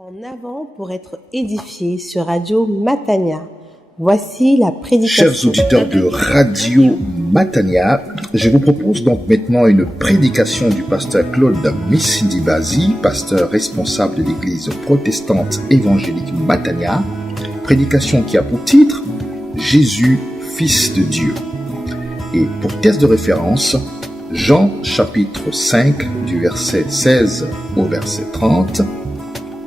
En avant pour être édifié sur Radio Matania. Voici la prédication. Chers auditeurs de Radio Matania, je vous propose donc maintenant une prédication du pasteur Claude Missindibazi, pasteur responsable de l'église protestante évangélique Matania. Prédication qui a pour titre « Jésus, Fils de Dieu ». Et pour texte de référence, Jean chapitre 5 du verset 16 au verset 30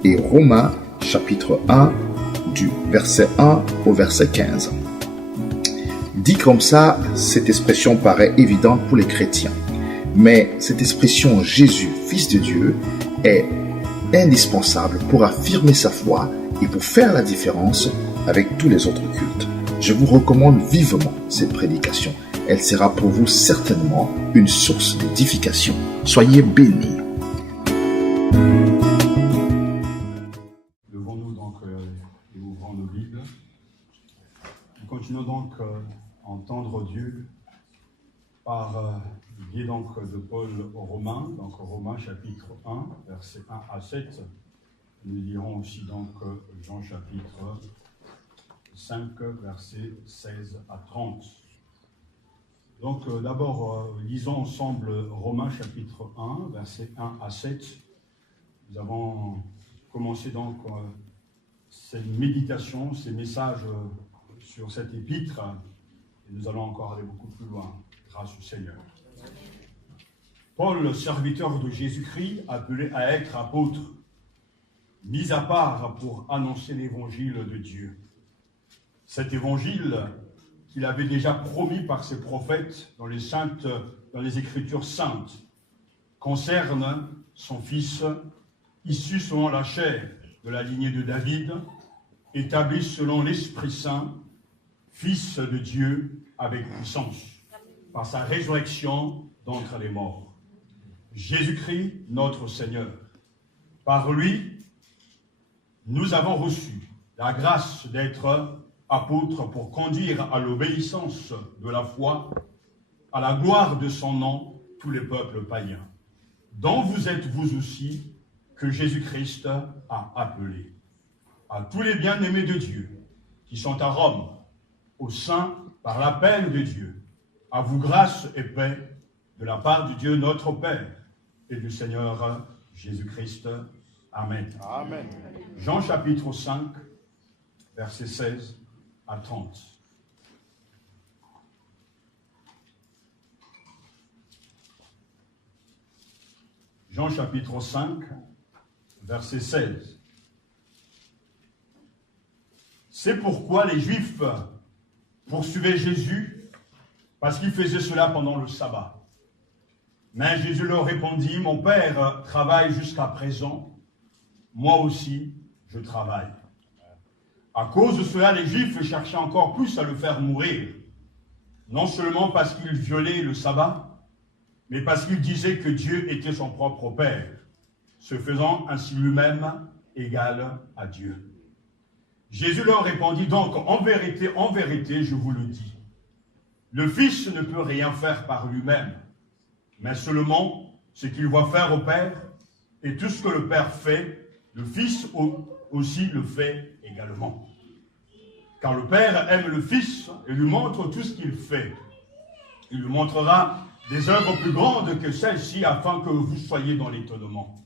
et Romains chapitre 1 du verset 1 au verset 15. Dit comme ça, cette expression paraît évidente pour les chrétiens. Mais cette expression Jésus, Fils de Dieu, est indispensable pour affirmer sa foi et pour faire la différence avec tous les autres cultes. Je vous recommande vivement cette prédication. Elle sera pour vous certainement une source d'édification. Soyez bénis. Levons-nous donc et ouvrons nos Bibles. Nous continuons donc à entendre Dieu par le biais donc de Paul aux Romains, donc Romains chapitre 1, versets 1 à 7. Nous lirons aussi donc Jean chapitre 5, versets 16 à 30. Donc d'abord, lisons ensemble Romains chapitre 1, versets 1 à 7. Nous avons commencé donc cette méditation, ces messages sur cette épître, et nous allons encore aller beaucoup plus loin, grâce au Seigneur. Paul, serviteur de Jésus-Christ, appelé à être apôtre, mis à part pour annoncer l'évangile de Dieu. Cet évangile qu'il avait déjà promis par ses prophètes dans les Écritures saintes, concerne son Fils, issu selon la chair de la lignée de David, établi selon l'Esprit Saint, Fils de Dieu avec puissance, par sa résurrection d'entre les morts. Jésus-Christ, notre Seigneur. Par lui, nous avons reçu la grâce d'être apôtres pour conduire à l'obéissance de la foi, à la gloire de son nom, tous les peuples païens, dont vous êtes vous aussi, que Jésus-Christ a appelé. À tous les bien-aimés de Dieu, qui sont à Rome, aux saints par l'appel de Dieu, à vous grâce et paix de la part de Dieu notre Père et du Seigneur Jésus-Christ. Amen. Amen. Jean chapitre 5, verset 16 à 30. Jean chapitre 5, verset 16. C'est pourquoi les Juifs poursuivaient Jésus, parce qu'il faisait cela pendant le sabbat. Mais Jésus leur répondit, « Mon Père travaille jusqu'à présent, moi aussi je travaille. » À cause de cela, les Juifs cherchaient encore plus à le faire mourir, non seulement parce qu'il violait le sabbat, mais parce qu'il disait que Dieu était son propre Père, se faisant ainsi lui-même égal à Dieu. Jésus leur répondit donc, en vérité, je vous le dis, le Fils ne peut rien faire par lui-même, mais seulement ce qu'il voit faire au Père, et tout ce que le Père fait, le Fils aussi le fait également. Car le Père aime le Fils et lui montre tout ce qu'il fait. Il lui montrera des œuvres plus grandes que celles-ci afin que vous soyez dans l'étonnement.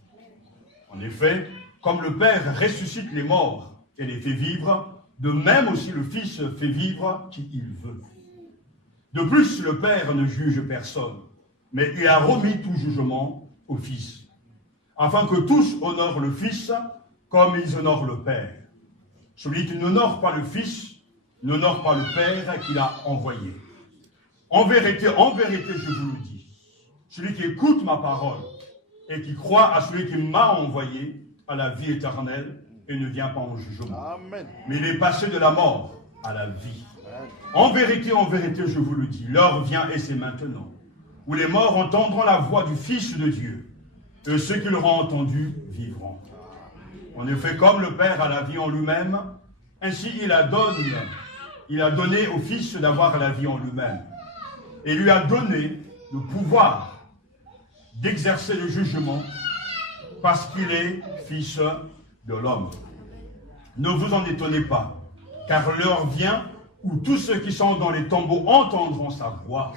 En effet, comme le Père ressuscite les morts et les fait vivre, de même aussi le Fils fait vivre qui il veut. De plus, le Père ne juge personne, mais il a remis tout jugement au Fils, afin que tous honorent le Fils comme ils honorent le Père. Celui qui n'honore pas le Fils n'honore pas le Père qu'il a envoyé. En vérité, je vous le dis, celui qui écoute ma parole et qui croit à celui qui m'a envoyé a la vie éternelle et ne vient pas en jugement. Amen. Mais il est passé de la mort à la vie. Amen. En vérité, je vous le dis, l'heure vient et c'est maintenant, où les morts entendront la voix du Fils de Dieu, et ceux qui l'auront entendu vivront. En effet, comme le Père a la vie en lui-même, ainsi il a donné au Fils d'avoir la vie en lui-même, et lui a donné le pouvoir d'exercer le jugement, parce qu'il est Fils de l'homme. Ne vous en étonnez pas, car l'heure vient où tous ceux qui sont dans les tombeaux entendront sa voix.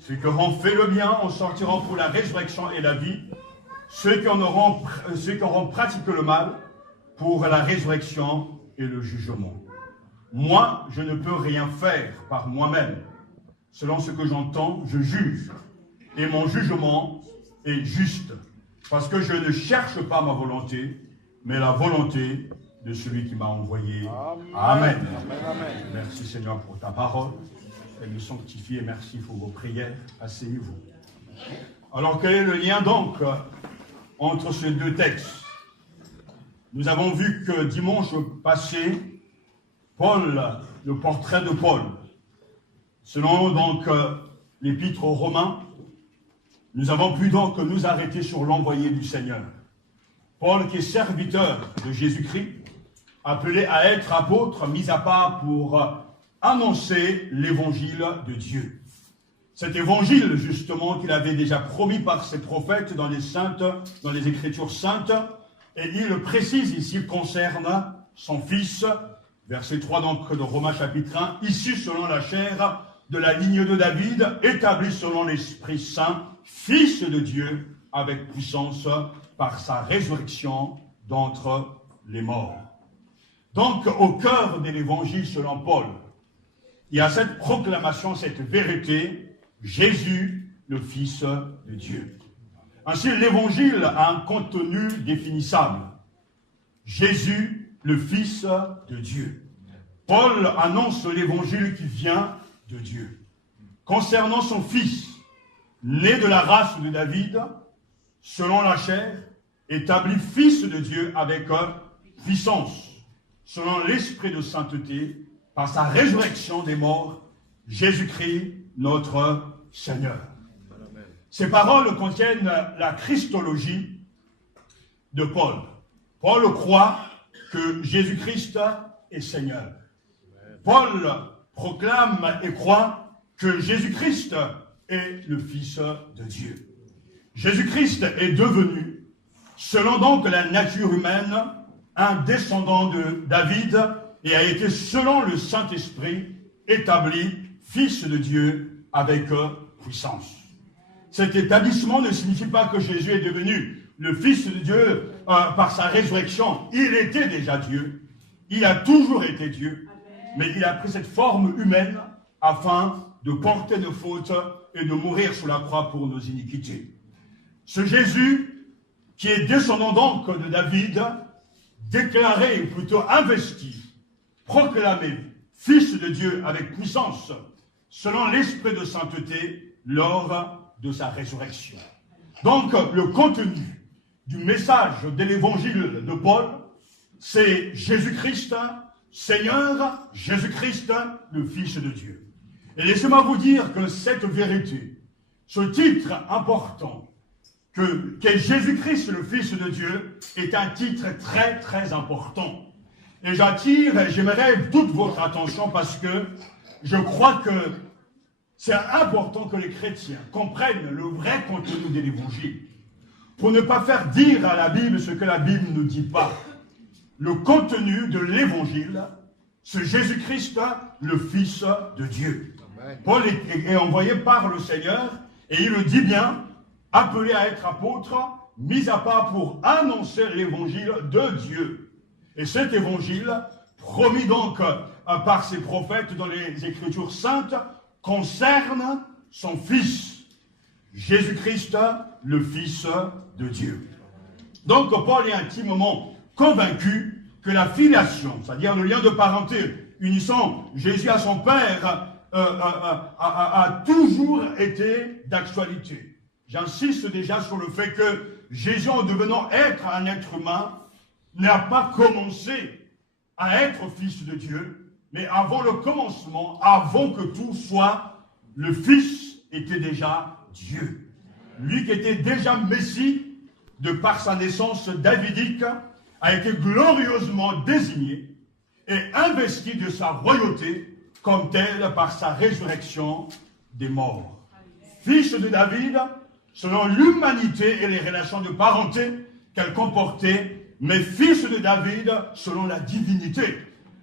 Ceux qui auront fait le bien en sortiront pour la résurrection et la vie. Ceux qui auront pratiqué le mal pour la résurrection et le jugement. Moi, je ne peux rien faire par moi-même. Selon ce que j'entends, je juge. Et mon jugement est juste. Parce que je ne cherche pas ma volonté, mais la volonté de celui qui m'a envoyé. Amen. Amen. Merci Seigneur pour ta parole. Elle nous sanctifie et merci pour vos prières. Asseyez-vous. Alors quel est le lien donc entre ces deux textes? Nous avons vu que dimanche passé, Paul, le portrait de Paul, selon donc l'épître aux Romains, nous avons pu donc nous arrêter sur l'envoyé du Seigneur. Paul qui est serviteur de Jésus-Christ, appelé à être apôtre, mis à part pour annoncer l'évangile de Dieu. Cet évangile, justement, qu'il avait déjà promis par ses prophètes dans les Écritures saintes, et il le précise ici, concerne son Fils, verset 3 donc de Romains chapitre 1, issu selon la chair de la ligne de David, établi selon l'Esprit Saint, Fils de Dieu, avec puissance par sa résurrection d'entre les morts. Donc, au cœur de l'évangile selon Paul, il y a cette proclamation, cette vérité, Jésus, le Fils de Dieu. Ainsi, l'évangile a un contenu définissable. Jésus, le Fils de Dieu. Paul annonce l'évangile qui vient de Dieu. Concernant son Fils, né de la race de David, selon la chair, établi Fils de Dieu avec puissance, selon l'esprit de sainteté, par sa résurrection des morts, Jésus-Christ, notre Seigneur. Ces paroles contiennent la christologie de Paul. Paul croit que Jésus-Christ est Seigneur. Paul proclame et croit que Jésus-Christ est le Fils de Dieu. Jésus-Christ est devenu, selon donc la nature humaine, un descendant de David et a été, selon le Saint-Esprit, établi Fils de Dieu avec puissance. Cet établissement ne signifie pas que Jésus est devenu le Fils de Dieu par sa résurrection. Il était déjà Dieu. Il a toujours été Dieu. Mais il a pris cette forme humaine afin de porter nos fautes et de mourir sur la croix pour nos iniquités. Ce Jésus, qui est descendant donc de David, déclaré, ou plutôt investi, proclamé, Fils de Dieu avec puissance, selon l'esprit de sainteté, lors de sa résurrection. Donc, le contenu du message de l'évangile de Paul, c'est Jésus-Christ, Seigneur, Jésus-Christ, le Fils de Dieu. Et laissez-moi vous dire que cette vérité, ce titre important, qu'est Jésus-Christ, le Fils de Dieu, est un titre très, très important. Et j'aimerais toute votre attention parce que je crois que c'est important que les chrétiens comprennent le vrai contenu de l'évangile. Pour ne pas faire dire à la Bible ce que la Bible ne dit pas. Le contenu de l'évangile, c'est Jésus-Christ, le Fils de Dieu. Amen. Paul est envoyé par le Seigneur, et il le dit bien, appelé à être apôtre, mis à part pour annoncer l'évangile de Dieu. Et cet évangile, promis donc par ses prophètes dans les Écritures saintes, concerne son Fils, Jésus-Christ, le Fils de Dieu. Donc Paul est intimement convaincu que la filiation, c'est-à-dire le lien de parenté unissant Jésus à son Père, a toujours été d'actualité. J'insiste déjà sur le fait que Jésus, en devenant être un être humain, n'a pas commencé à être Fils de Dieu, mais avant le commencement, avant que tout soit, le Fils était déjà Dieu. Lui qui était déjà Messie, de par sa naissance davidique, a été glorieusement désigné et investi de sa royauté comme tel par sa résurrection des morts. Fils de David, selon l'humanité et les relations de parenté qu'elle comportait mais fils de David selon la divinité.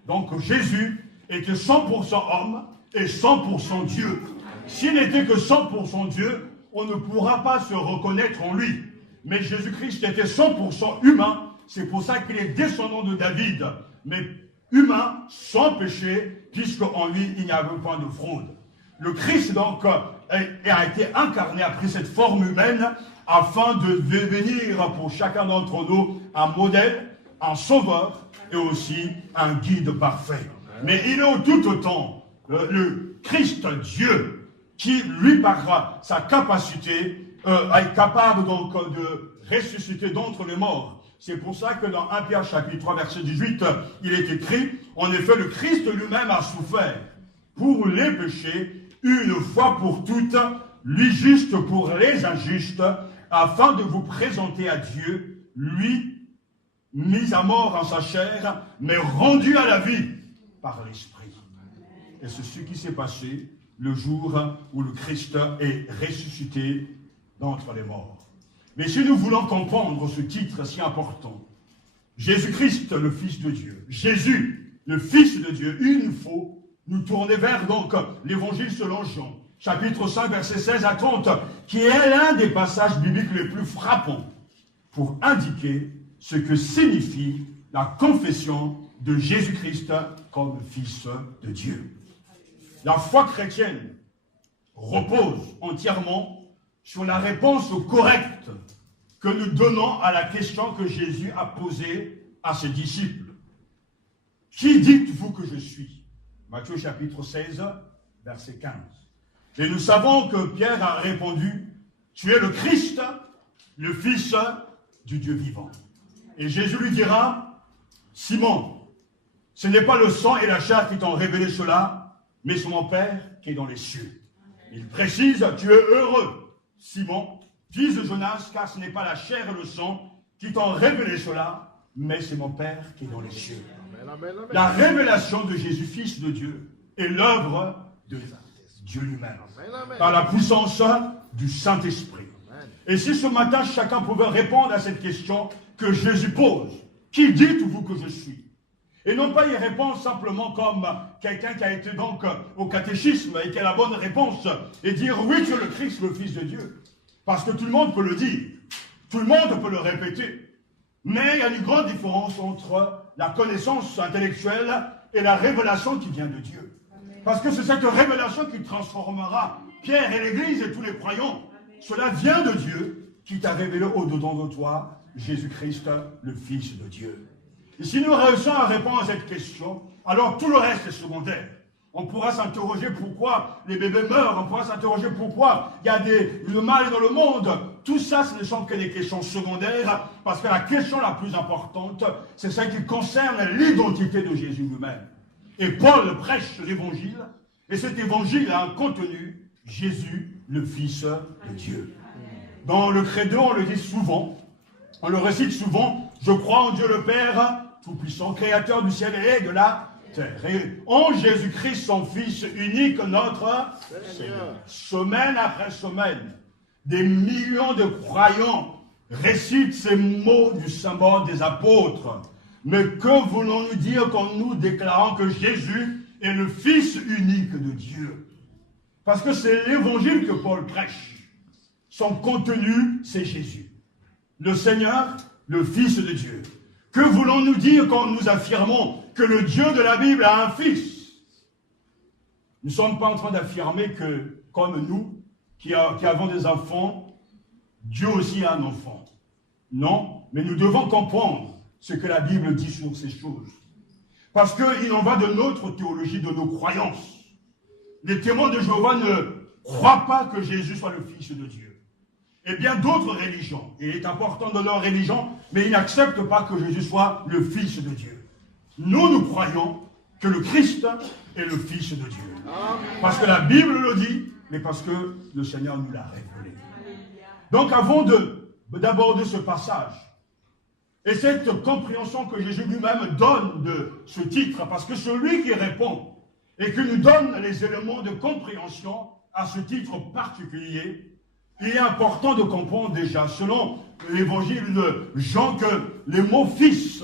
Donc Jésus était 100% homme et 100% Dieu. S'il n'était que 100% Dieu, on ne pourra pas se reconnaître en lui. Mais Jésus-Christ était 100% humain, c'est pour ça qu'il est descendant de David, mais humain, sans péché, puisqu'en lui, il n'y avait point de fraude. Le Christ, donc, a été incarné, a pris cette forme humaine, afin de devenir pour chacun d'entre nous un modèle, un sauveur, et aussi un guide parfait. Mais il est tout autant le Christ Dieu, qui, lui, par sa capacité, est capable donc de ressusciter d'entre les morts. C'est pour ça que dans 1 Pierre chapitre 3 verset 18, il est écrit, en effet, le Christ lui-même a souffert pour les péchés, une fois pour toutes, lui juste pour les injustes, afin de vous présenter à Dieu, lui, mis à mort en sa chair, mais rendu à la vie par l'Esprit. Et c'est ce qui s'est passé le jour où le Christ est ressuscité d'entre les morts. Mais si nous voulons comprendre ce titre si important, Jésus-Christ, le Fils de Dieu, Jésus, le Fils de Dieu, il nous faut nous tourner vers donc l'Évangile selon Jean, chapitre 5, verset 16 à 30, qui est l'un des passages bibliques les plus frappants pour indiquer ce que signifie la confession de Jésus-Christ comme Fils de Dieu. La foi chrétienne repose entièrement sur la réponse correcte que nous donnons à la question que Jésus a posée à ses disciples. Qui dites-vous que je suis? Matthieu chapitre 16, verset 15. Et nous savons que Pierre a répondu, tu es le Christ, le Fils du Dieu vivant. Et Jésus lui dira, Simon, ce n'est pas le sang et la chair qui t'ont révélé cela, mais c'est mon Père qui est dans les cieux. Il précise, tu es heureux, Simon, fils de Jonas, car ce n'est pas la chair et le sang qui t'ont révélé cela, mais c'est mon Père qui est dans les cieux. La révélation de Jésus, Fils de Dieu, est l'œuvre de Dieu lui-même, par la puissance du Saint-Esprit. Et si ce matin, chacun pouvait répondre à cette question que Jésus pose, qui dites-vous que je suis? Et non pas y répondre simplement comme quelqu'un qui a été donc au catéchisme et qui a la bonne réponse et dire oui, tu es le Christ, le Fils de Dieu. Parce que tout le monde peut le dire, tout le monde peut le répéter. Mais il y a une grande différence entre la connaissance intellectuelle et la révélation qui vient de Dieu. Parce que c'est cette révélation qui transformera Pierre et l'Église et tous les croyants. Cela vient de Dieu qui t'a révélé au-dedans de toi Jésus-Christ, le Fils de Dieu. Et si nous réussissons à répondre à cette question, alors tout le reste est secondaire. On pourra s'interroger pourquoi les bébés meurent, on pourra s'interroger pourquoi il y a le mal dans le monde. Tout ça, ce ne sont que des questions secondaires, parce que la question la plus importante, c'est celle qui concerne l'identité de Jésus lui-même. Et Paul prêche l'évangile, et cet évangile a un contenu, Jésus, le Fils de Dieu. Dans le credo, on le dit souvent, on le récite souvent, je crois en Dieu le Père, tout-puissant, créateur du ciel et de la terre. Et en Jésus-Christ, son Fils unique, notre Seigneur. Semaine après semaine, des millions de croyants récitent ces mots du symbole des apôtres. Mais que voulons-nous dire quand nous déclarons que Jésus est le Fils unique de Dieu? Parce que c'est l'évangile que Paul prêche. Son contenu, c'est Jésus. Le Seigneur, le Fils de Dieu. Que voulons-nous dire quand nous affirmons que le Dieu de la Bible a un fils? Nous ne sommes pas en train d'affirmer que, comme nous, qui avons des enfants, Dieu aussi a un enfant. Non, mais nous devons comprendre ce que la Bible dit sur ces choses. Parce qu'il en va de notre théologie, de nos croyances. Les témoins de Jéhovah ne croient pas que Jésus soit le Fils de Dieu. Et bien d'autres religions, il est important dans leur religion, mais ils n'acceptent pas que Jésus soit le Fils de Dieu. Nous croyons que le Christ est le Fils de Dieu. Parce que la Bible le dit, mais parce que le Seigneur nous l'a révélé. Donc avant d'aborder ce passage, et cette compréhension que Jésus lui-même donne de ce titre, parce que celui qui répond et qui nous donne les éléments de compréhension à ce titre particulier, il est important de comprendre déjà, selon l'évangile de Jean, que les mots fils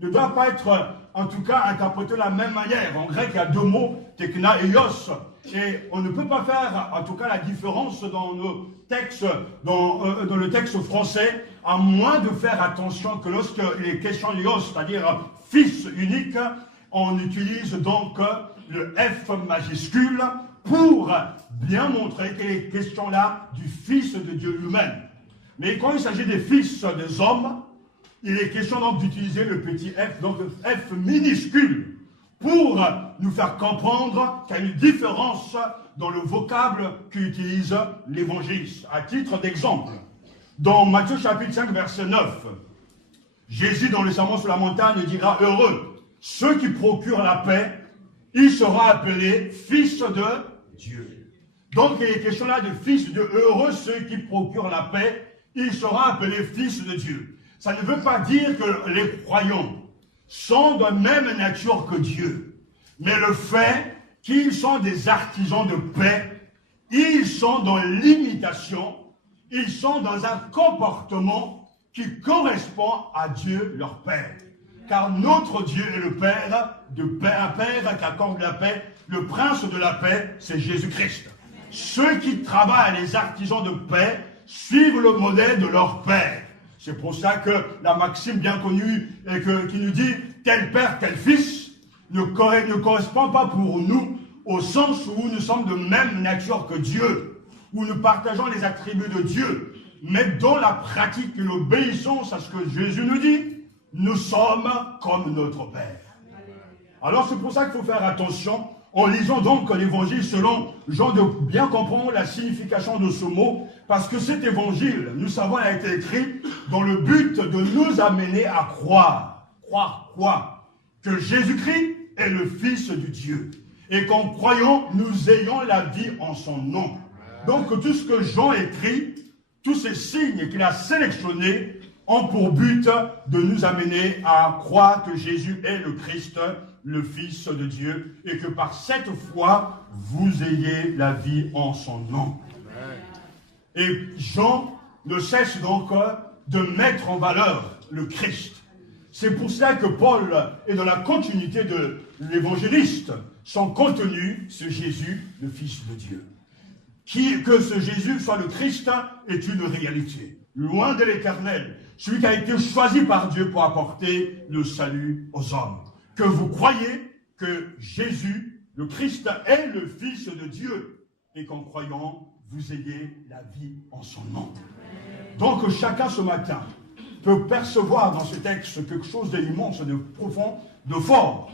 ne doivent pas être, en tout cas, interprétés de la même manière. En grec, il y a deux mots, tekna et ios. Et on ne peut pas faire, en tout cas, la différence dans nos textes, dans le texte français, à moins de faire attention que lorsqu'il est question de ios, c'est-à-dire fils unique, on utilise donc le F majuscule pour bien montrer qu'il est question là du Fils de Dieu lui-même. Mais quand il s'agit des fils des hommes, il est question donc d'utiliser le petit f, donc le F minuscule, pour nous faire comprendre qu'il y a une différence dans le vocable qu'utilise l'évangéliste. À titre d'exemple, dans Matthieu chapitre 5, verset 9, Jésus, dans le sermon sur la montagne, dira « Heureux ceux qui procurent la paix, il sera appelé fils de Dieu. » Donc il est question là de fils de Dieu. Heureux ceux qui procurent la paix, il sera appelé fils de Dieu. Ça ne veut pas dire que les croyants sont de même nature que Dieu. Mais le fait qu'ils sont des artisans de paix, ils sont dans l'imitation, ils sont dans un comportement qui correspond à Dieu leur Père. Car notre Dieu est le Père, un Père qui accorde la paix. Le prince de la paix, c'est Jésus-Christ. Ceux qui travaillent, les artisans de paix, suivent le modèle de leur Père. C'est pour ça que la maxime bien connue qui nous dit « tel père, tel fils » ne correspond pas pour nous au sens où nous sommes de même nature que Dieu, où nous partageons les attributs de Dieu, mais dans la pratique et l'obéissance à ce que Jésus nous dit, nous sommes comme notre Père. Alors c'est pour ça qu'il faut faire attention en lisant donc l'évangile selon Jean, de bien comprendre la signification de ce mot, parce que cet évangile, nous savons, a été écrit dans le but de nous amener à croire. Croire quoi? Que Jésus-Christ est le Fils de Dieu. Et qu'en croyant, nous ayons la vie en son nom. Donc tout ce que Jean écrit, tous ces signes qu'il a sélectionnés, ont pour but de nous amener à croire que Jésus est le Christ, le Fils de Dieu, et que par cette foi, vous ayez la vie en son nom. Et Jean ne cesse donc de mettre en valeur le Christ. C'est pour cela que Paul est dans la continuité de l'évangéliste. Son contenu, c'est Jésus, le Fils de Dieu. Que ce Jésus soit le Christ est une réalité. Loin de l'éternel, celui qui a été choisi par Dieu pour apporter le salut aux hommes. Que vous croyez que Jésus, le Christ, est le Fils de Dieu et qu'en croyant, vous ayez la vie en son nom. Donc chacun ce matin peut percevoir dans ce texte quelque chose d'immense, de profond, de fort.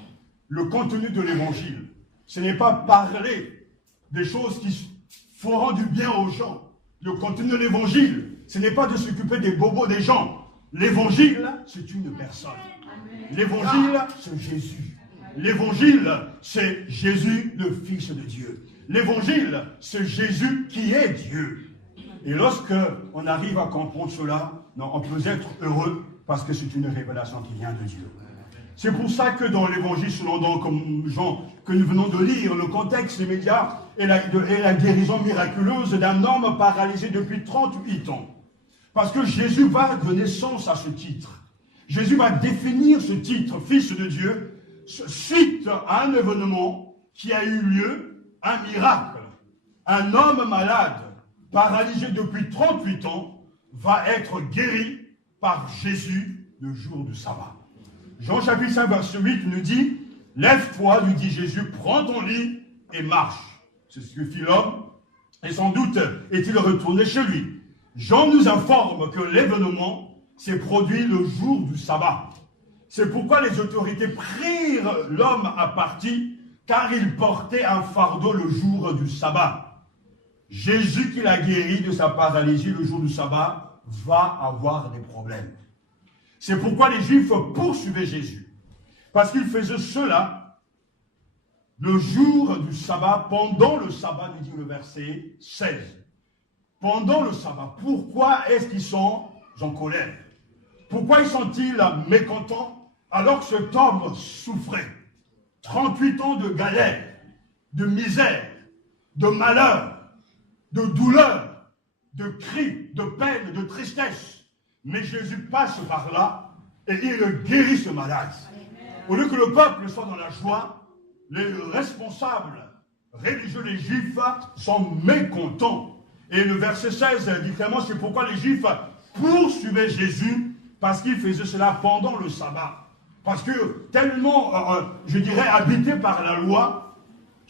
Le contenu de l'évangile. Ce n'est pas parler des choses qui feront du bien aux gens. Le contenu de l'évangile, ce n'est pas de s'occuper des bobos des gens. L'évangile, c'est une personne. L'évangile, c'est Jésus. L'évangile, c'est Jésus, le Fils de Dieu. L'évangile, c'est Jésus qui est Dieu. Et lorsque on arrive à comprendre cela, on peut être heureux parce que c'est une révélation qui vient de Dieu. C'est pour ça que dans l'évangile selon comme Jean que nous venons de lire, le contexte immédiat est la guérison miraculeuse d'un homme paralysé depuis 38 ans. Parce que Jésus va donner sens à ce titre. Jésus va définir ce titre, Fils de Dieu, suite à un événement qui a eu lieu, un miracle. Un homme malade, paralysé depuis 38 ans, va être guéri par Jésus le jour du sabbat. Jean chapitre 5, verset 8 nous dit « Lève-toi, lui dit Jésus, prends ton lit et marche. » C'est ce que fit l'homme, et sans doute est-il retourné chez lui. Jean nous informe que l'événement s'est produit le jour du sabbat. C'est pourquoi les autorités prirent l'homme à partie, car il portait un fardeau le jour du sabbat. Jésus qui l'a guéri de sa paralysie le jour du sabbat va avoir des problèmes. C'est pourquoi les Juifs poursuivaient Jésus. Parce qu'il faisait cela le jour du sabbat, pendant le sabbat, nous dit le verset 16. Pendant le sabbat, pourquoi est-ce qu'ils sont en colère? Pourquoi sont-ils mécontents alors que cet homme souffrait? 38 ans de galère, de misère, de malheur, de douleur, de cris, de peine, de tristesse. Mais Jésus passe par là et il guérit ce malade. Au lieu que le peuple soit dans la joie, les responsables religieux, les Juifs, sont mécontents. Et le verset 16 dit clairement, c'est pourquoi les Juifs poursuivaient Jésus, parce qu'il faisait cela pendant le sabbat. Parce que tellement, je dirais, habités par la loi,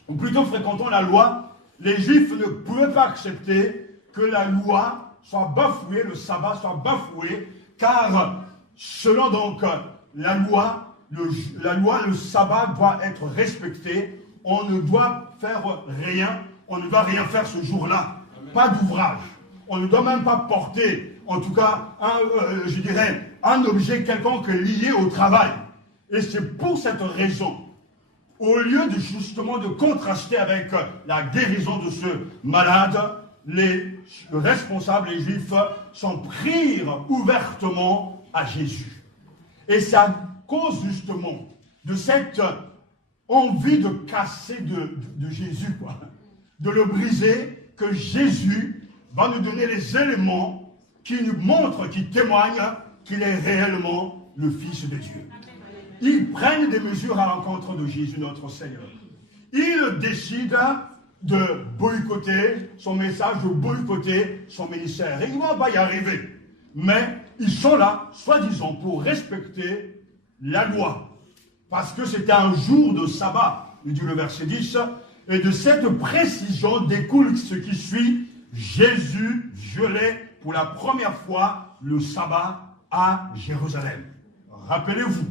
ou plutôt fréquentant la loi, les Juifs ne pouvaient pas accepter que la loi soit bafouée, le sabbat soit bafoué, car selon donc la loi, le sabbat doit être respecté. On ne doit faire rien, on ne doit rien faire ce jour-là. Pas d'ouvrage. On ne doit même pas porter, en tout cas, je dirais, un objet quelconque lié au travail. Et c'est pour cette raison, au lieu de justement de contraster avec la guérison de ce malade, les responsables, les Juifs, s'en prirent ouvertement à Jésus. Et c'est à cause justement de cette envie de casser de Jésus, quoi, de le briser, que Jésus va nous donner les éléments qui nous montrent, qui témoignent qu'il est réellement le Fils de Dieu. Ils prennent des mesures à l'encontre de Jésus, notre Seigneur. Ils décident de boycotter son message, de boycotter son ministère. Et ils ne vont pas y arriver. Mais ils sont là, soi-disant, pour respecter la loi. Parce que c'était un jour de sabbat, il dit le verset 10. Et de cette précision découle ce qui suit. Jésus violait pour la première fois le sabbat à Jérusalem. Rappelez-vous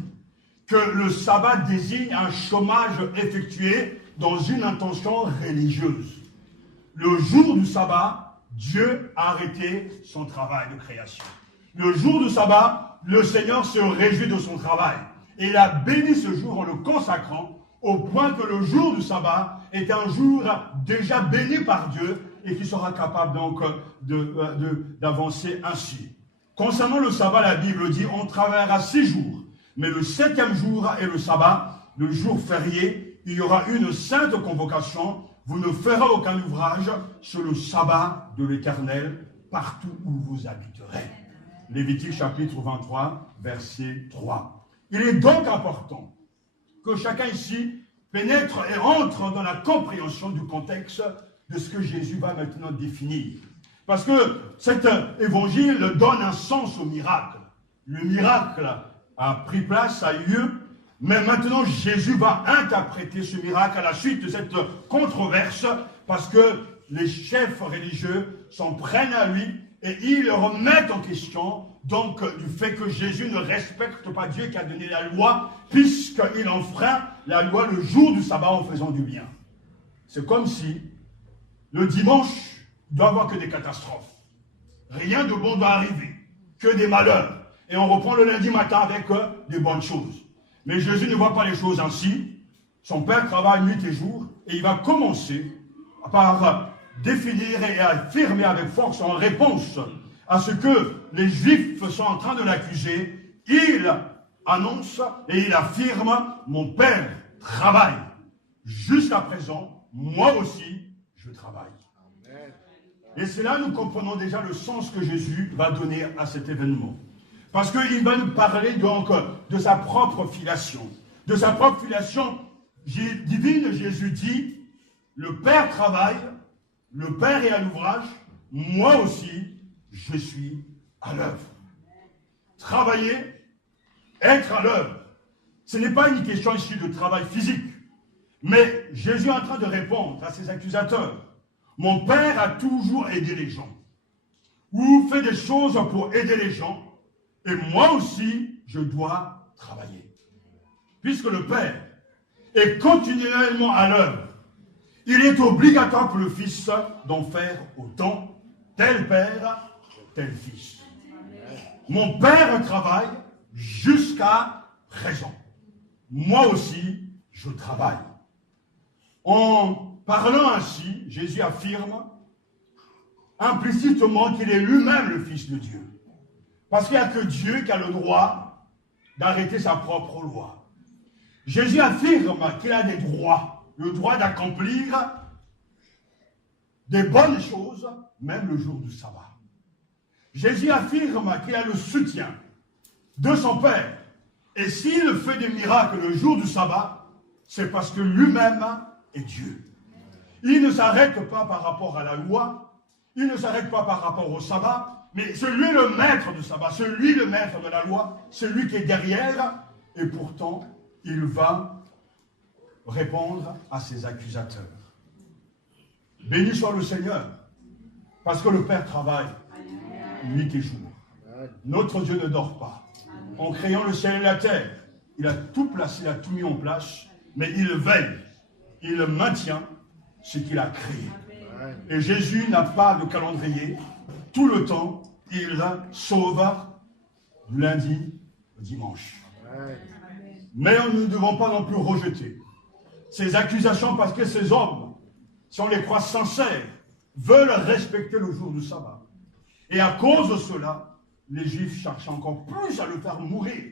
que le sabbat désigne un chômage effectué dans une intention religieuse. Le jour du sabbat, Dieu a arrêté son travail de création. Le jour du sabbat, le Seigneur se réjouit de son travail. Et il a béni ce jour en le consacrant, au point que le jour du sabbat est un jour déjà béni par Dieu et qui sera capable donc d'avancer ainsi. Concernant le sabbat, la Bible dit, on travaillera 6 jours. Mais le 7e jour est le sabbat, le jour férié. Il y aura une sainte convocation. Vous ne ferez aucun ouvrage sur le sabbat de l'Éternel, partout où vous habiterez. Lévitique chapitre 23, verset 3. Il est donc important que chacun ici pénètre et entre dans la compréhension du contexte de ce que Jésus va maintenant définir. Parce que cet évangile donne un sens au miracle. Le miracle a pris place, a eu lieu, mais maintenant Jésus va interpréter ce miracle à la suite de cette controverse, parce que les chefs religieux s'en prennent à lui et ils le remettent en question, donc du fait que Jésus ne respecte pas Dieu qui a donné la loi, puisqu'il enfreint la loi le jour du sabbat en faisant du bien. C'est comme si le dimanche il doit avoir que des catastrophes. Rien de bon doit arriver, que des malheurs. Et on reprend le lundi matin avec des bonnes choses. Mais Jésus ne voit pas les choses ainsi. Son Père travaille nuit et jour, et il va commencer par définir et affirmer avec force en réponse à ce que les Juifs sont en train de l'accuser. Il annonce et il affirme, mon Père travaille. Jusqu'à présent, moi aussi, je travaille. Et c'est là que nous comprenons déjà le sens que Jésus va donner à cet événement. Parce qu'il va nous parler donc de sa propre filiation. De sa propre filiation divine, Jésus dit, le Père travaille, le Père est à l'ouvrage, moi aussi, je suis à l'œuvre. Travailler, être à l'œuvre, ce n'est pas une question ici de travail physique. Mais Jésus est en train de répondre à ses accusateurs. Mon Père a toujours aidé les gens. Ou fait des choses pour aider les gens. Et moi aussi, je dois travailler. Puisque le Père est continuellement à l'œuvre, il est obligatoire pour le Fils d'en faire autant, tel Père, tel Fils. Mon Père travaille jusqu'à présent. Moi aussi, je travaille. En parlant ainsi, Jésus affirme implicitement qu'il est lui-même le Fils de Dieu. Parce qu'il n'y a que Dieu qui a le droit d'arrêter sa propre loi. Jésus affirme qu'il a des droits, le droit d'accomplir des bonnes choses, même le jour du sabbat. Jésus affirme qu'il a le soutien de son Père. Et s'il fait des miracles le jour du sabbat, c'est parce que lui-même est Dieu. Il ne s'arrête pas par rapport à la loi, il ne s'arrête pas par rapport au sabbat, mais c'est lui le maître du sabbat, c'est lui le maître de la loi, c'est lui qui est derrière, et pourtant, il va répondre à ses accusateurs. Béni soit le Seigneur, parce que le Père travaille nuit et jour. Notre Dieu ne dort pas. En créant le ciel et la terre, il a tout placé, il a tout mis en place, mais il veille, il maintient ce qu'il a créé. Et Jésus n'a pas de calendrier. Tout le temps, il sauve du lundi au dimanche. Mais nous ne devons pas non plus rejeter ces accusations parce que ces hommes, si on les croit sincères, veulent respecter le jour du sabbat. Et à cause de cela, les Juifs cherchaient encore plus à le faire mourir.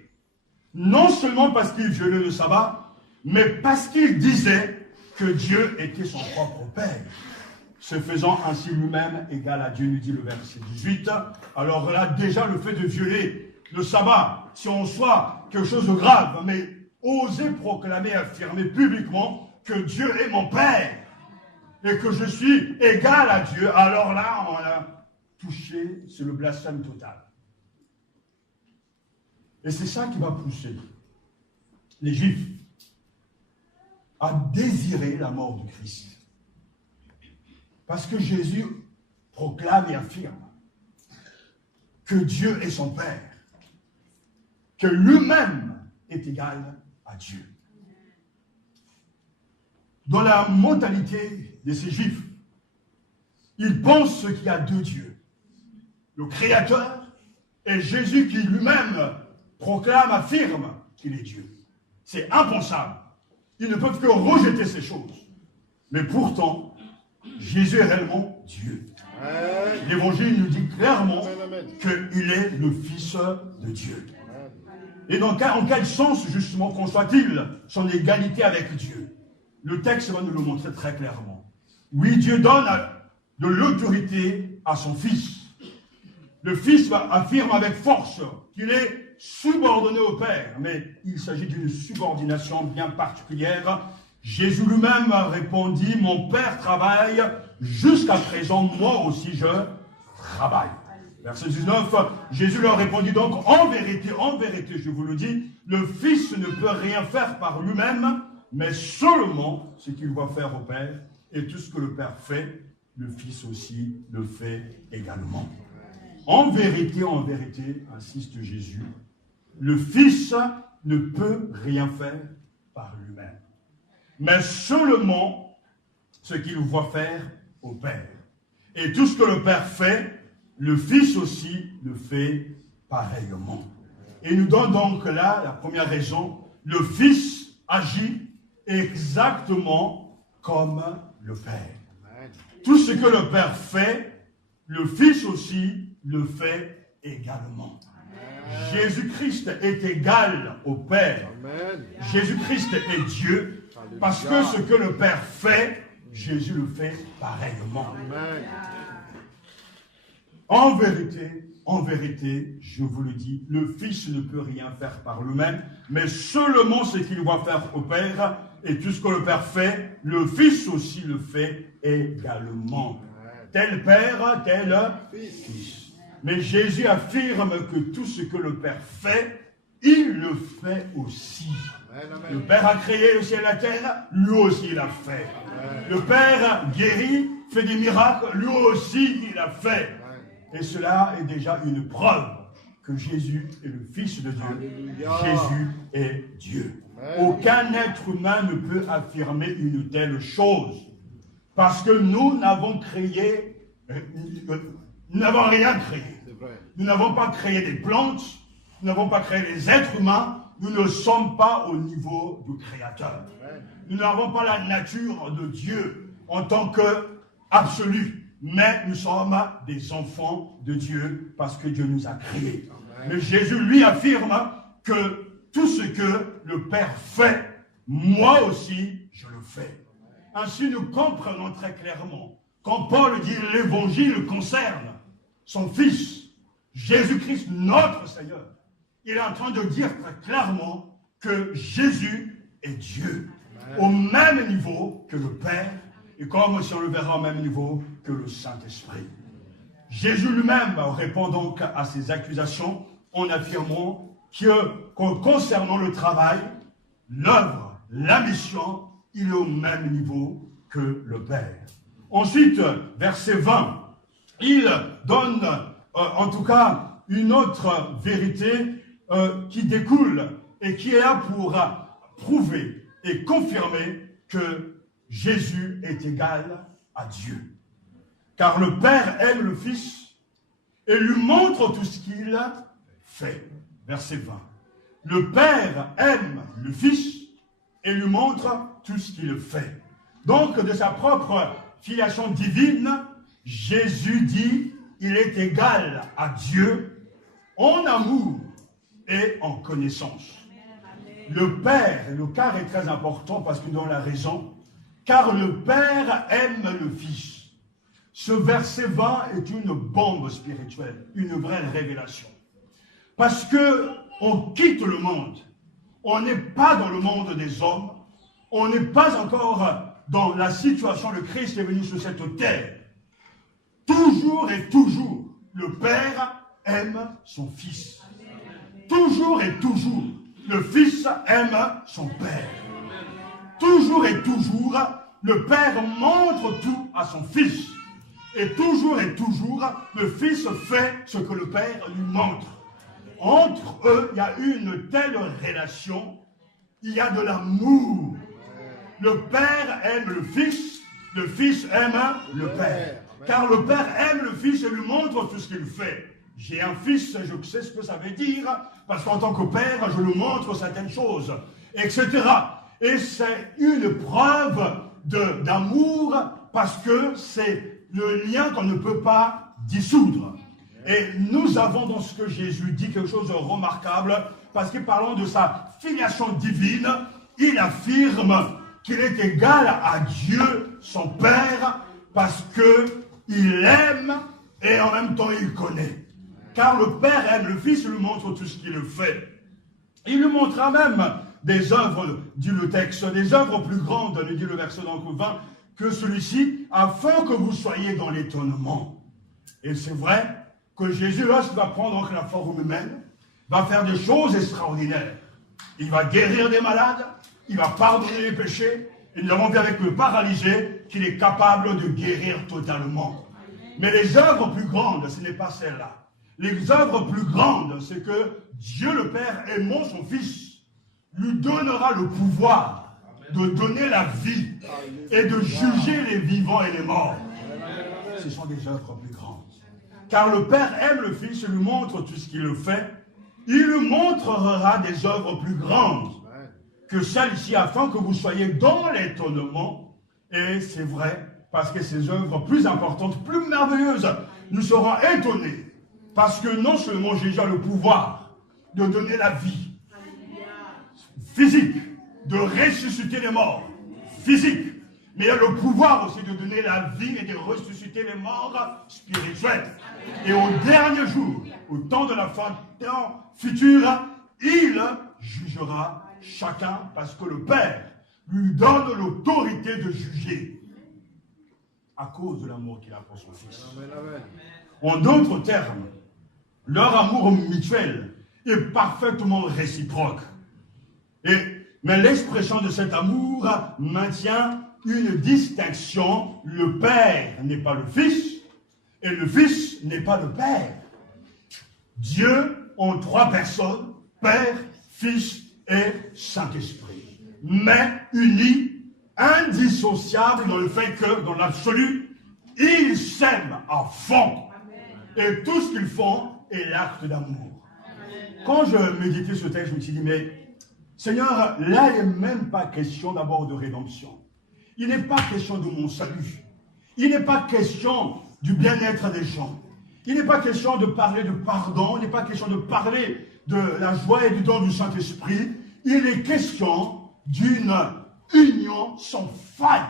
Non seulement parce qu'il violait le sabbat, mais parce qu'il disait que Dieu était son propre Père. Se faisant ainsi lui-même égal à Dieu, nous dit le verset 18. Alors là, déjà, le fait de violer le sabbat, si on soit quelque chose de grave, mais oser proclamer, affirmer publiquement que Dieu est mon Père et que je suis égal à Dieu, alors là, on a touché, c'est le blasphème total. Et c'est ça qui va pousser les Juifs à désirer la mort du Christ. Parce que Jésus proclame et affirme que Dieu est son Père, que lui-même est égal à Dieu. Dans la mentalité de ces Juifs, ils pensent qu'il y a deux dieux, le Créateur et Jésus qui lui-même proclame, affirme qu'il est Dieu. C'est impensable. Ils ne peuvent que rejeter ces choses. Mais pourtant, Jésus est réellement Dieu. L'Évangile nous dit clairement qu'il est le Fils de Dieu. Et en quel sens, justement, conçoit-il son égalité avec Dieu? Le texte va nous le montrer très clairement. Oui, Dieu donne de l'autorité à son Fils. Le Fils affirme avec force qu'il est subordonné au Père, mais il s'agit d'une subordination bien particulière. Jésus lui-même répondit, mon Père travaille, jusqu'à présent, moi aussi je travaille. Verset 19, Jésus leur répondit donc, en vérité, je vous le dis, le Fils ne peut rien faire par lui-même, mais seulement ce qu'il va faire au Père, et tout ce que le Père fait, le Fils aussi le fait également. En vérité, insiste Jésus, le Fils ne peut rien faire par lui-même, mais seulement ce qu'il voit faire au Père. Et tout ce que le Père fait, le Fils aussi le fait pareillement. Et il nous donne donc là la première raison, le Fils agit exactement comme le Père. Tout ce que le Père fait, le Fils aussi le fait également. Jésus-Christ est égal au Père. Jésus-Christ est Dieu, parce que ce que le Père fait, Jésus le fait pareillement. En vérité, je vous le dis, le Fils ne peut rien faire par lui-même, mais seulement ce qu'il va faire au Père, et tout ce que le Père fait, le Fils aussi le fait également. Tel Père, tel Fils. Mais Jésus affirme que tout ce que le Père fait, il le fait aussi. Le Père a créé le ciel et la terre, lui aussi il a fait. Le Père guérit, fait des miracles, lui aussi il a fait. Et cela est déjà une preuve que Jésus est le Fils de Dieu. Jésus est Dieu. Aucun être humain ne peut affirmer une telle chose. Parce que nous n'avons créé, nous n'avons rien créé. Nous n'avons pas créé des plantes, nous n'avons pas créé des êtres humains, nous ne sommes pas au niveau du Créateur. Nous n'avons pas la nature de Dieu en tant qu'absolu, mais nous sommes des enfants de Dieu parce que Dieu nous a créés. Mais Jésus, lui, affirme que tout ce que le Père fait, moi aussi, je le fais. Ainsi, nous comprenons très clairement quand Paul dit l'évangile concerne son Fils, Jésus-Christ, notre Seigneur, il est en train de dire très clairement que Jésus est Dieu, au même niveau que le Père, et comme si on le verra au même niveau que le Saint-Esprit. Jésus lui-même répond donc à ces accusations en affirmant que concernant le travail, l'œuvre, la mission, il est au même niveau que le Père. Ensuite, verset 20, il donne en tout cas une autre vérité qui découle et qui est là pour prouver et confirmer que Jésus est égal à Dieu. Car le Père aime le Fils et lui montre tout ce qu'il fait. Verset 20. Le Père aime le Fils et lui montre tout ce qu'il fait. Donc, de sa propre filiation divine, Jésus dit, il est égal à Dieu en amour et en connaissance. Le Père, le car est très important parce que nous avons la raison, car le Père aime le Fils. Ce verset 20 est une bombe spirituelle, une vraie révélation. Parce que on quitte le monde, on n'est pas dans le monde des hommes, on n'est pas encore dans la situation, le Christ est venu sur cette terre. Toujours et toujours, le Père aime son Fils. Toujours et toujours, le Fils aime son Père. Toujours et toujours, le Père montre tout à son Fils. Et toujours, le Fils fait ce que le Père lui montre. Entre eux, il y a une telle relation, il y a de l'amour. Le Père aime le Fils aime le Père. Car le Père aime le Fils et lui montre tout ce qu'il fait. J'ai un fils, je sais ce que ça veut dire, parce qu'en tant que père, je lui montre certaines choses, etc. Et c'est une preuve d'amour, parce que c'est le lien qu'on ne peut pas dissoudre. Et nous avons dans ce que Jésus dit quelque chose de remarquable, parce que parlant de sa filiation divine, il affirme qu'il est égal à Dieu, son Père, parce qu'il aime et en même temps il connaît. Car le Père aime le Fils, il lui montre tout ce qu'il fait. Il lui montrera même des œuvres, dit le texte, des œuvres plus grandes, nous dit le verset 20, que celui-ci, afin que vous soyez dans l'étonnement. Et c'est vrai que Jésus, lorsqu'il va prendre la forme humaine, va faire des choses extraordinaires. Il va guérir des malades, il va pardonner les péchés, et nous avons vu avec le paralysé qu'il est capable de guérir totalement. Mais les œuvres plus grandes, ce n'est pas celle-là. Les œuvres plus grandes, c'est que Dieu le Père, aimant son Fils, lui donnera le pouvoir de donner la vie et de juger les vivants et les morts. Ce sont des œuvres plus grandes. Car le Père aime le Fils et lui montre tout ce qu'il fait. Il lui montrera des œuvres plus grandes que celles-ci, afin que vous soyez dans l'étonnement. Et c'est vrai, parce que ces œuvres plus importantes, plus merveilleuses, nous serons étonnés. Parce que non seulement Jésus a le pouvoir de donner la vie physique, de ressusciter les morts physiques, mais il a le pouvoir aussi de donner la vie et de ressusciter les morts spirituels. Et au dernier jour, au temps de la fin, temps futur, il jugera chacun parce que le Père lui donne l'autorité de juger à cause de l'amour qu'il a pour son Fils. En d'autres termes, leur amour mutuel est parfaitement réciproque. Mais l'expression de cet amour maintient une distinction. Le Père n'est pas le Fils et le Fils n'est pas le Père. Dieu en trois personnes, Père, Fils et Saint-Esprit, mais unis, indissociables dans le fait que, dans l'absolu, ils s'aiment à fond. Et tout ce qu'ils font est l'acte d'amour. Quand je méditais ce texte, je me suis dit, mais Seigneur, là, il n'est même pas question d'abord de rédemption. Il n'est pas question de mon salut. Il n'est pas question du bien-être des gens. Il n'est pas question de parler de pardon. Il n'est pas question de parler de la joie et du don du Saint-Esprit. Il est question d'une union sans faille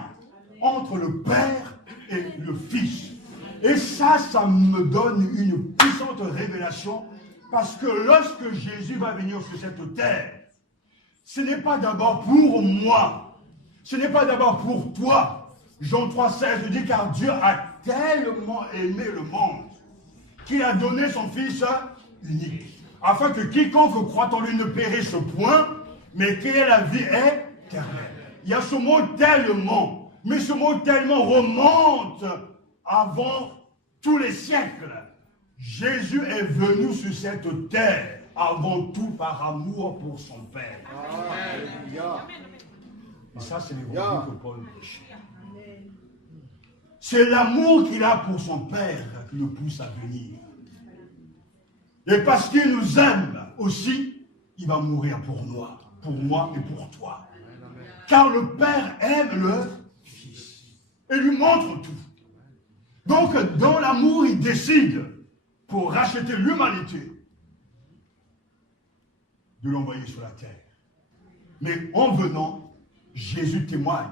entre le Père et le Fils. Et ça me donne une puissante révélation, parce que lorsque Jésus va venir sur cette terre, ce n'est pas d'abord pour moi, ce n'est pas d'abord pour toi. Jean 3,16 dit, car Dieu a tellement aimé le monde qu'il a donné son Fils unique, afin que quiconque croit en lui ne périsse point, mais qu'il ait la vie éternelle. Il y a ce mot tellement, mais ce mot tellement remonte avant tous les siècles. Jésus est venu sur cette terre avant tout par amour pour son Père. Et ça, c'est l'évangile que Paul prêchait. C'est l'amour qu'il a pour son Père qui le pousse à venir. Et parce qu'il nous aime aussi, il va mourir pour moi et pour toi. Car le Père aime le Fils et lui montre tout. Donc, dans l'amour, il décide, pour racheter l'humanité, de l'envoyer sur la terre. Mais en venant, Jésus témoigne.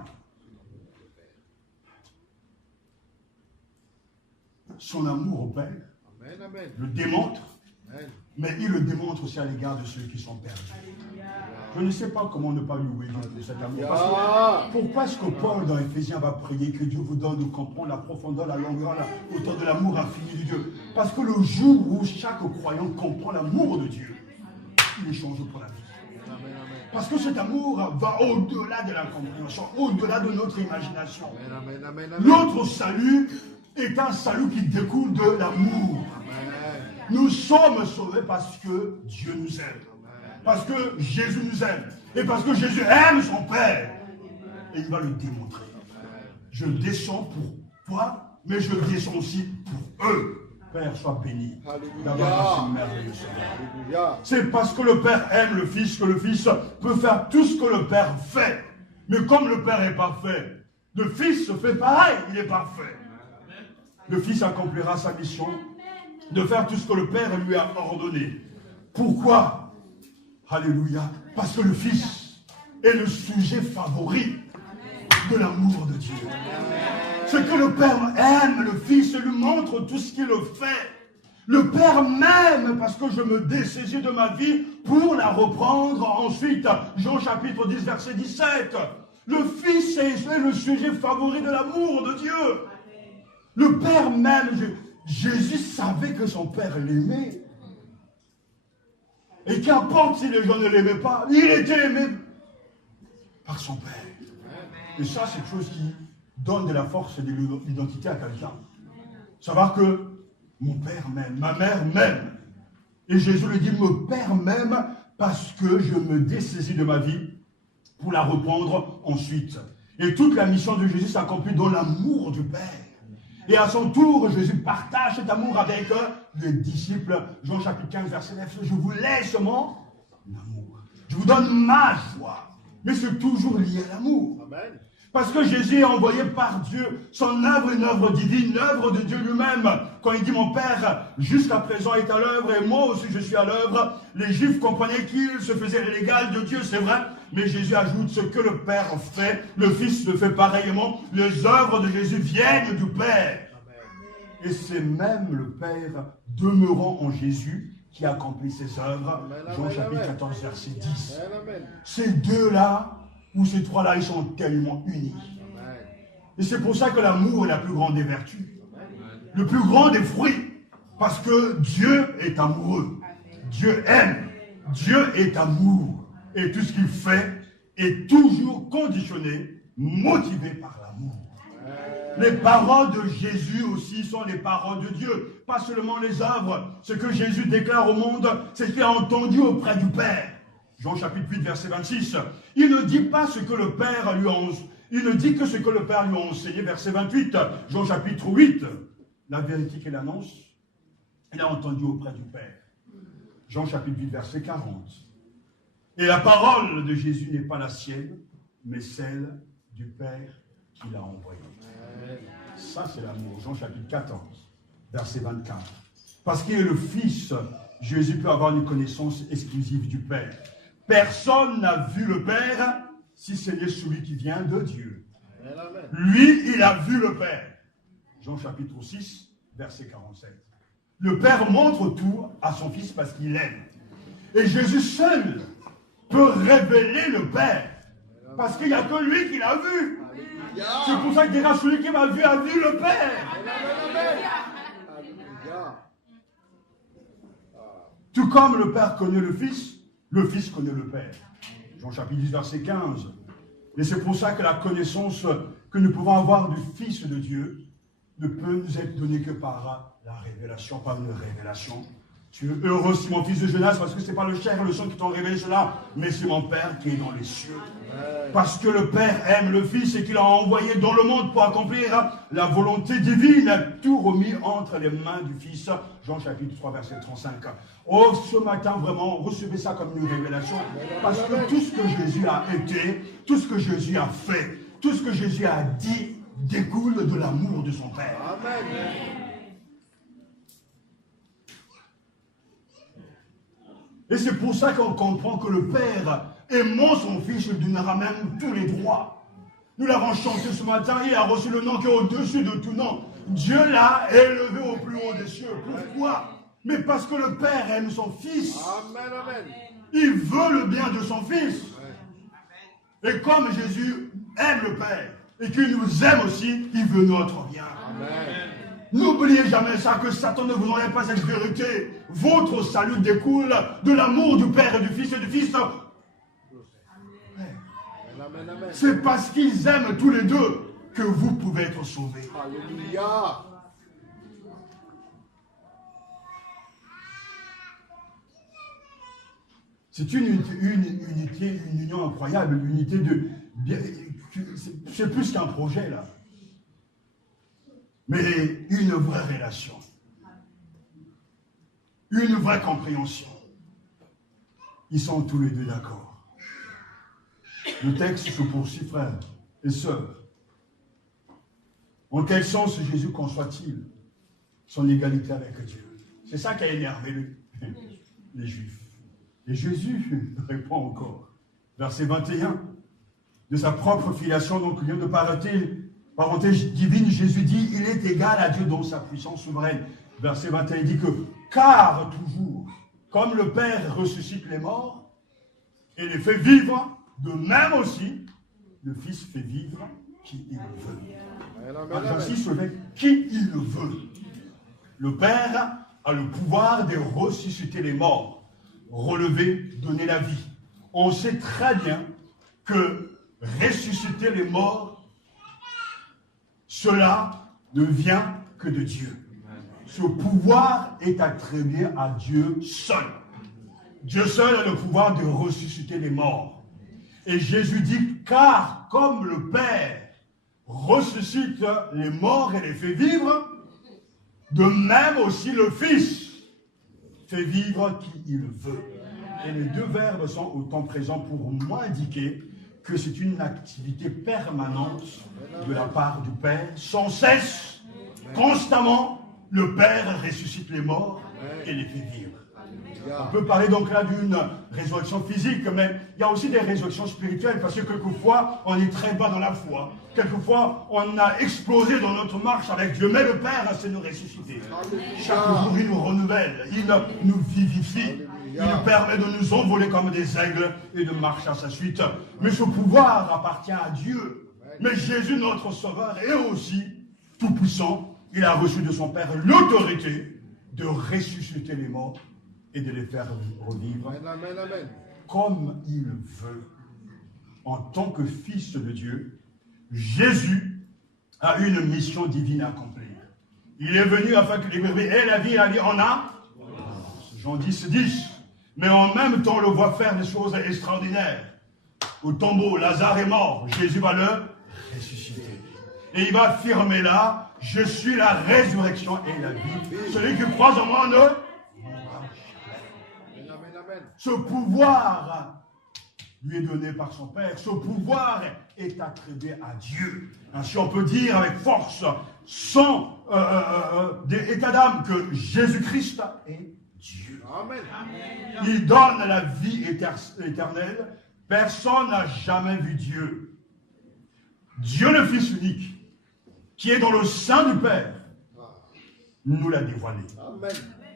Son amour au Père, le démontre, mais il le démontre aussi à l'égard de ceux qui sont perdus. Je ne sais pas comment ne pas louer Dieu pour cet amour. Pourquoi est-ce que Paul dans Éphésiens va prier que Dieu vous donne de comprendre la profondeur, la longueur, la hauteur de l'amour infini de Dieu? Parce que le jour où chaque croyant comprend l'amour de Dieu, il est changé pour la vie. Parce que cet amour va au-delà de la compréhension, au-delà de notre imagination. Notre salut est un salut qui découle de l'amour. Nous sommes sauvés parce que Dieu nous aime. Parce que Jésus nous aime. Et parce que Jésus aime son Père. Et il va le démontrer. Je descends pour toi, mais je descends aussi pour eux. Père, sois béni d'avoir ce merveilleux Seigneur. C'est parce que le Père aime le Fils que le Fils peut faire tout ce que le Père fait. Mais comme le Père est parfait, le Fils fait pareil, il est parfait. Le Fils accomplira sa mission de faire tout ce que le Père lui a ordonné. Pourquoi? Alléluia. Parce que le Fils est le sujet favori de l'amour de Dieu. C'est que le Père aime le Fils et lui montre tout ce qu'il fait. Le Père m'aime parce que je me dessaisis de ma vie pour la reprendre ensuite. Jean chapitre 10, verset 17. Le Fils est le sujet favori de l'amour de Dieu. Le Père m'aime. Jésus savait que son Père l'aimait. Et qu'importe si les gens ne l'aimaient pas, il était aimé par son Père. Et ça, c'est quelque chose qui donne de la force et de l'identité à quelqu'un. Savoir que mon Père m'aime, ma mère m'aime. Et Jésus lui dit, mon Père m'aime parce que je me dessaisis de ma vie pour la reprendre ensuite. Et toute la mission de Jésus s'accomplit dans l'amour du Père. Et à son tour, Jésus partage cet amour avec les disciples. Jean chapitre 15, verset 9. Je vous laisse mon amour. Je vous donne ma joie. Mais c'est toujours lié à l'amour. Amen. Parce que Jésus est envoyé par Dieu. Son œuvre est une œuvre divine, l'œuvre de Dieu lui-même. Quand il dit mon Père, jusqu'à présent est à l'œuvre et moi aussi je suis à l'œuvre, les Juifs comprenaient qu'il se faisait l'égal de Dieu, c'est vrai. Mais Jésus ajoute ce que le Père fait, le Fils le fait pareillement. Les œuvres de Jésus viennent du Père. Et c'est même le Père demeurant en Jésus qui accomplit ses œuvres. Jean chapitre 14, verset 10. Ces deux-là, ou ces trois-là, ils sont tellement unis. Et c'est pour ça que l'amour est la plus grande des vertus. Le plus grand des fruits. Parce que Dieu est amoureux. Dieu aime. Dieu est amour. Et tout ce qu'il fait est toujours conditionné, motivé par l'amour. Les paroles de Jésus aussi sont les paroles de Dieu. Pas seulement les œuvres. Ce que Jésus déclare au monde, c'est ce qu'il a entendu auprès du Père. Jean chapitre 8, verset 26. Il ne dit pas ce que le Père lui a enseigné. Il ne dit que ce que le Père lui a enseigné, verset 28. Jean chapitre 8. La vérité qu'il annonce, il a entendu auprès du Père. Jean chapitre 8, verset 40. Et la parole de Jésus n'est pas la sienne, mais celle du Père qui l'a envoyé. Ça, c'est l'amour. Jean chapitre 14, verset 24. Parce qu'il est le Fils, Jésus peut avoir une connaissance exclusive du Père. Personne n'a vu le Père si ce n'est celui qui vient de Dieu. Lui, il a vu le Père. Jean chapitre 6, verset 47. Le Père montre tout à son Fils parce qu'il l'aime. Et Jésus seul peut révéler le Père. Parce qu'il n'y a que lui qui l'a vu. C'est pour ça qu'il dira, celui qui m'a vu a vu le Père. Tout comme le Père connaît le Fils connaît le Père. Jean chapitre 10, verset 15. Et c'est pour ça que la connaissance que nous pouvons avoir du Fils de Dieu ne peut nous être donnée que par la révélation, par une révélation. Tu es heureux, Simon, fils de Jonas, parce que ce n'est pas le chair et le sang qui t'ont révélé cela, mais c'est mon Père qui est dans les cieux. Parce que le Père aime le Fils et qu'il l'a envoyé dans le monde pour accomplir la volonté divine, tout remis entre les mains du Fils. Jean chapitre 3, verset 35. Oh, ce matin, vraiment, recevez ça comme une révélation. Parce que tout ce que Jésus a été, tout ce que Jésus a fait, tout ce que Jésus a dit, découle de l'amour de son Père. Amen. Et c'est pour ça qu'on comprend que le Père, aimant son Fils, lui donnera même tous les droits. Nous l'avons chanté ce matin, il a reçu le nom qui est au-dessus de tout nom. Dieu l'a élevé au plus haut des cieux. Pourquoi? Mais parce que le Père aime son Fils. Amen, amen. Il veut le bien de son Fils. Amen. Et comme Jésus aime le Père, et qu'il nous aime aussi, il veut notre bien. Amen. N'oubliez jamais ça, que Satan ne vous enlève pas cette vérité. Votre salut découle de l'amour du Père et du Fils et du Fils. C'est parce qu'ils aiment tous les deux que vous pouvez être sauvés. Alléluia. C'est une unité, une union incroyable, une unité de... C'est plus qu'un projet, là. Mais une vraie relation. Une vraie compréhension. Ils sont tous les deux d'accord. Le texte se poursuit, frères et sœurs. En quel sens Jésus conçoit-il son égalité avec Dieu? C'est ça qui a énervé les Juifs. Et Jésus répond encore. Verset 21. De sa propre filiation, donc lieu de parenté divine, Jésus dit, il est égal à Dieu dans sa puissance souveraine. Verset 21 dit que, car toujours, comme le Père ressuscite les morts et les fait vivre, de même aussi, le Fils fait vivre qui il veut. J'insiste sur le qui il veut. Le Père a le pouvoir de ressusciter les morts, relever, donner la vie. On sait très bien que ressusciter les morts, cela ne vient que de Dieu. Ce pouvoir est attribué à Dieu seul. Dieu seul a le pouvoir de ressusciter les morts. Et Jésus dit, car comme le Père ressuscite les morts et les fait vivre, de même aussi le Fils fait vivre qui il veut. Et les deux verbes sont autant présents pour m'indiquer que c'est une activité permanente de la part du Père. Sans cesse, constamment, le Père ressuscite les morts et les fait vivre. On peut parler donc là d'une résurrection physique, mais il y a aussi des résurrections spirituelles, parce que quelquefois, on est très bas dans la foi. Quelquefois, on a explosé dans notre marche avec Dieu, mais le Père sait nous ressusciter. Chaque jour, il nous renouvelle, il nous vivifie. Il nous permet de nous envoler comme des aigles et de marcher à sa suite. Mais ce pouvoir appartient à Dieu. Mais Jésus, notre Sauveur, est aussi tout-puissant. Il a reçu de son Père l'autorité de ressusciter les morts et de les faire revivre comme il veut. En tant que Fils de Dieu, Jésus a une mission divine à accomplir. Il est venu afin que les brebis aient la vie en a. Jean 10, 10. Mais en même temps, on le voit faire des choses extraordinaires. Au tombeau, Lazare est mort. Jésus va le ressusciter. Et il va affirmer là, je suis la résurrection et la vie. Celui qui croit en moi ne... Ce pouvoir lui est donné par son Père. Ce pouvoir est attribué à Dieu. Ainsi, on peut dire avec force, sans état d'âme, que Jésus-Christ est Dieu. Amen. Il donne la vie éternelle. Personne n'a jamais vu Dieu. Dieu le Fils unique, qui est dans le sein du Père, nous l'a dévoilé. Amen.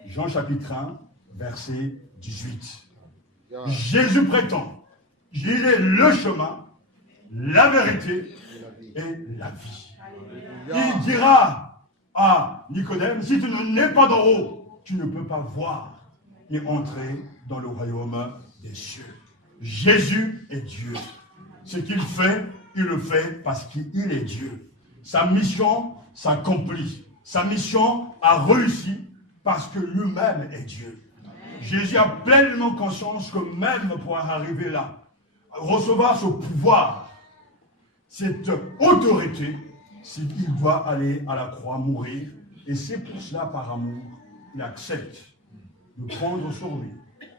Jean chapitre 1, verset 18. Jésus prétend, il est le chemin, la vérité et la vie. Il dira à Nicodème, si tu ne nais pas d'en haut, tu ne peux pas voir et entrer dans le royaume des cieux. Jésus est Dieu. Ce qu'il fait, il le fait parce qu'il est Dieu. Sa mission s'accomplit. Sa mission a réussi parce que lui-même est Dieu. Jésus a pleinement conscience que même pour arriver là, recevoir ce pouvoir, cette autorité, c'est qu'il doit aller à la croix mourir. Et c'est pour cela, par amour, il accepte de prendre sur lui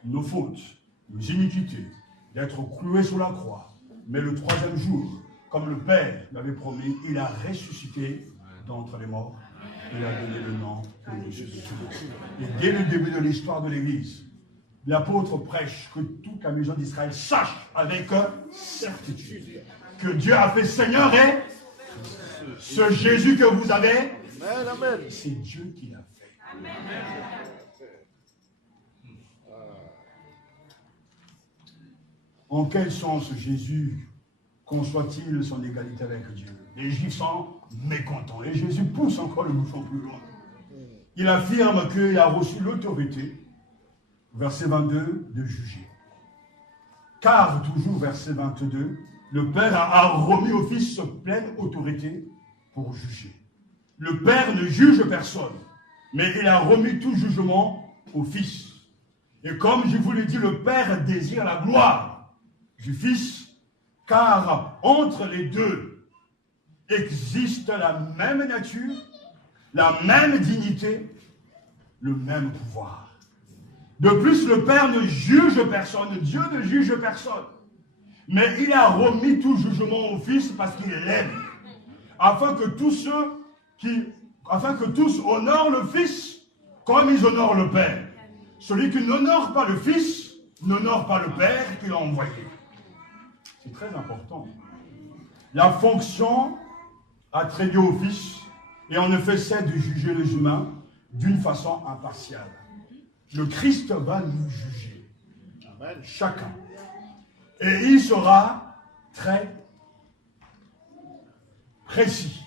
nos fautes, nos iniquités, d'être cloué sur la croix. Mais le troisième jour, comme le Père l'avait promis, il a ressuscité d'entre les morts. Il a donné le nom de Jésus. Et dès le début de l'histoire de l'Église, l'apôtre prêche que toute la maison d'Israël sache avec certitude que Dieu a fait Seigneur et ce Jésus que vous avez, c'est Dieu qui l'a fait. En quel sens Jésus conçoit-il son égalité avec Dieu? Les Juifs sont mécontents et Jésus pousse encore le bouchon plus loin. Il affirme qu'il a reçu l'autorité, verset 22, de juger. Car, toujours verset 22, le Père a remis au Fils pleine autorité pour juger. Le Père ne juge personne, mais il a remis tout jugement au Fils. Et comme je vous l'ai dit, le Père désire la gloire du Fils, car entre les deux existe la même nature, la même dignité, le même pouvoir. De plus, le Père ne juge personne, Dieu ne juge personne. Mais il a remis tout jugement au Fils parce qu'il l'aime. Afin que tous honorent le Fils comme ils honorent le Père. Celui qui n'honore pas le Fils n'honore pas le Père qui l'a envoyé. C'est très important. La fonction attribuée au Fils est en effet celle de juger les humains d'une façon impartiale. Le Christ va nous juger. Amen. Chacun. Et il sera très précis,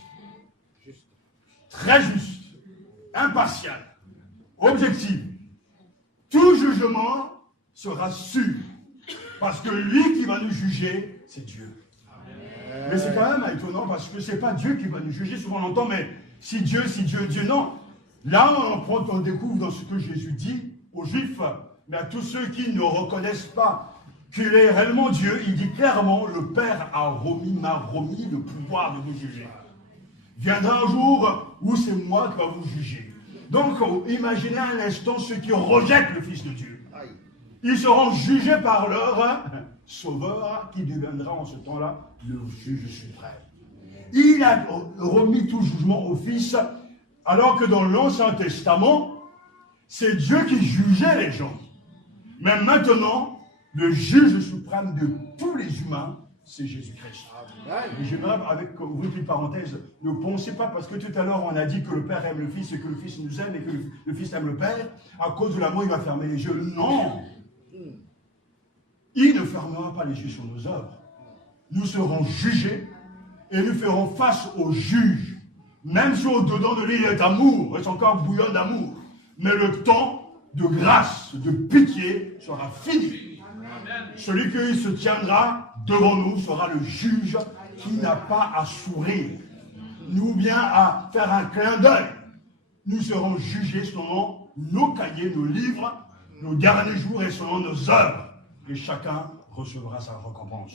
très juste, impartial, objectif. Tout jugement sera sûr. Parce que lui qui va nous juger, c'est Dieu. Mais c'est quand même étonnant parce que ce n'est pas Dieu qui va nous juger. Souvent on entend, mais si Dieu, Dieu, non. Là, on découvre dans ce que Jésus dit aux Juifs, mais à tous ceux qui ne reconnaissent pas qu'il est réellement Dieu, il dit clairement, le Père m'a remis le pouvoir de vous juger. Viendra un jour où c'est moi qui va vous juger. Donc, imaginez un instant ceux qui rejettent le Fils de Dieu. Ils seront jugés par leur Sauveur qui deviendra en ce temps-là le juge suprême. Il a remis tout jugement au Fils, alors que dans l'Ancien Testament, c'est Dieu qui jugeait les gens. Mais maintenant, le juge suprême de tous les humains, c'est Jésus-Christ. Et j'aimerais, avec ouvrir une parenthèse, ne pensez pas, parce que tout à l'heure on a dit que le Père aime le Fils et que le Fils nous aime et que le Fils aime le Père, à cause de l'amour il va fermer les yeux. Non! Il ne fermera pas les yeux sur nos œuvres. Nous serons jugés et nous ferons face au juge. Même si au-dedans de lui il est amour, et son corps bouillonne d'amour. Mais le temps de grâce, de pitié sera fini. Celui qui se tiendra devant nous sera le juge qui n'a pas à sourire, ou bien à faire un clin d'œil. Nous serons jugés selon nos cahiers, nos livres, nos derniers jours et selon nos œuvres. Et chacun recevra sa récompense.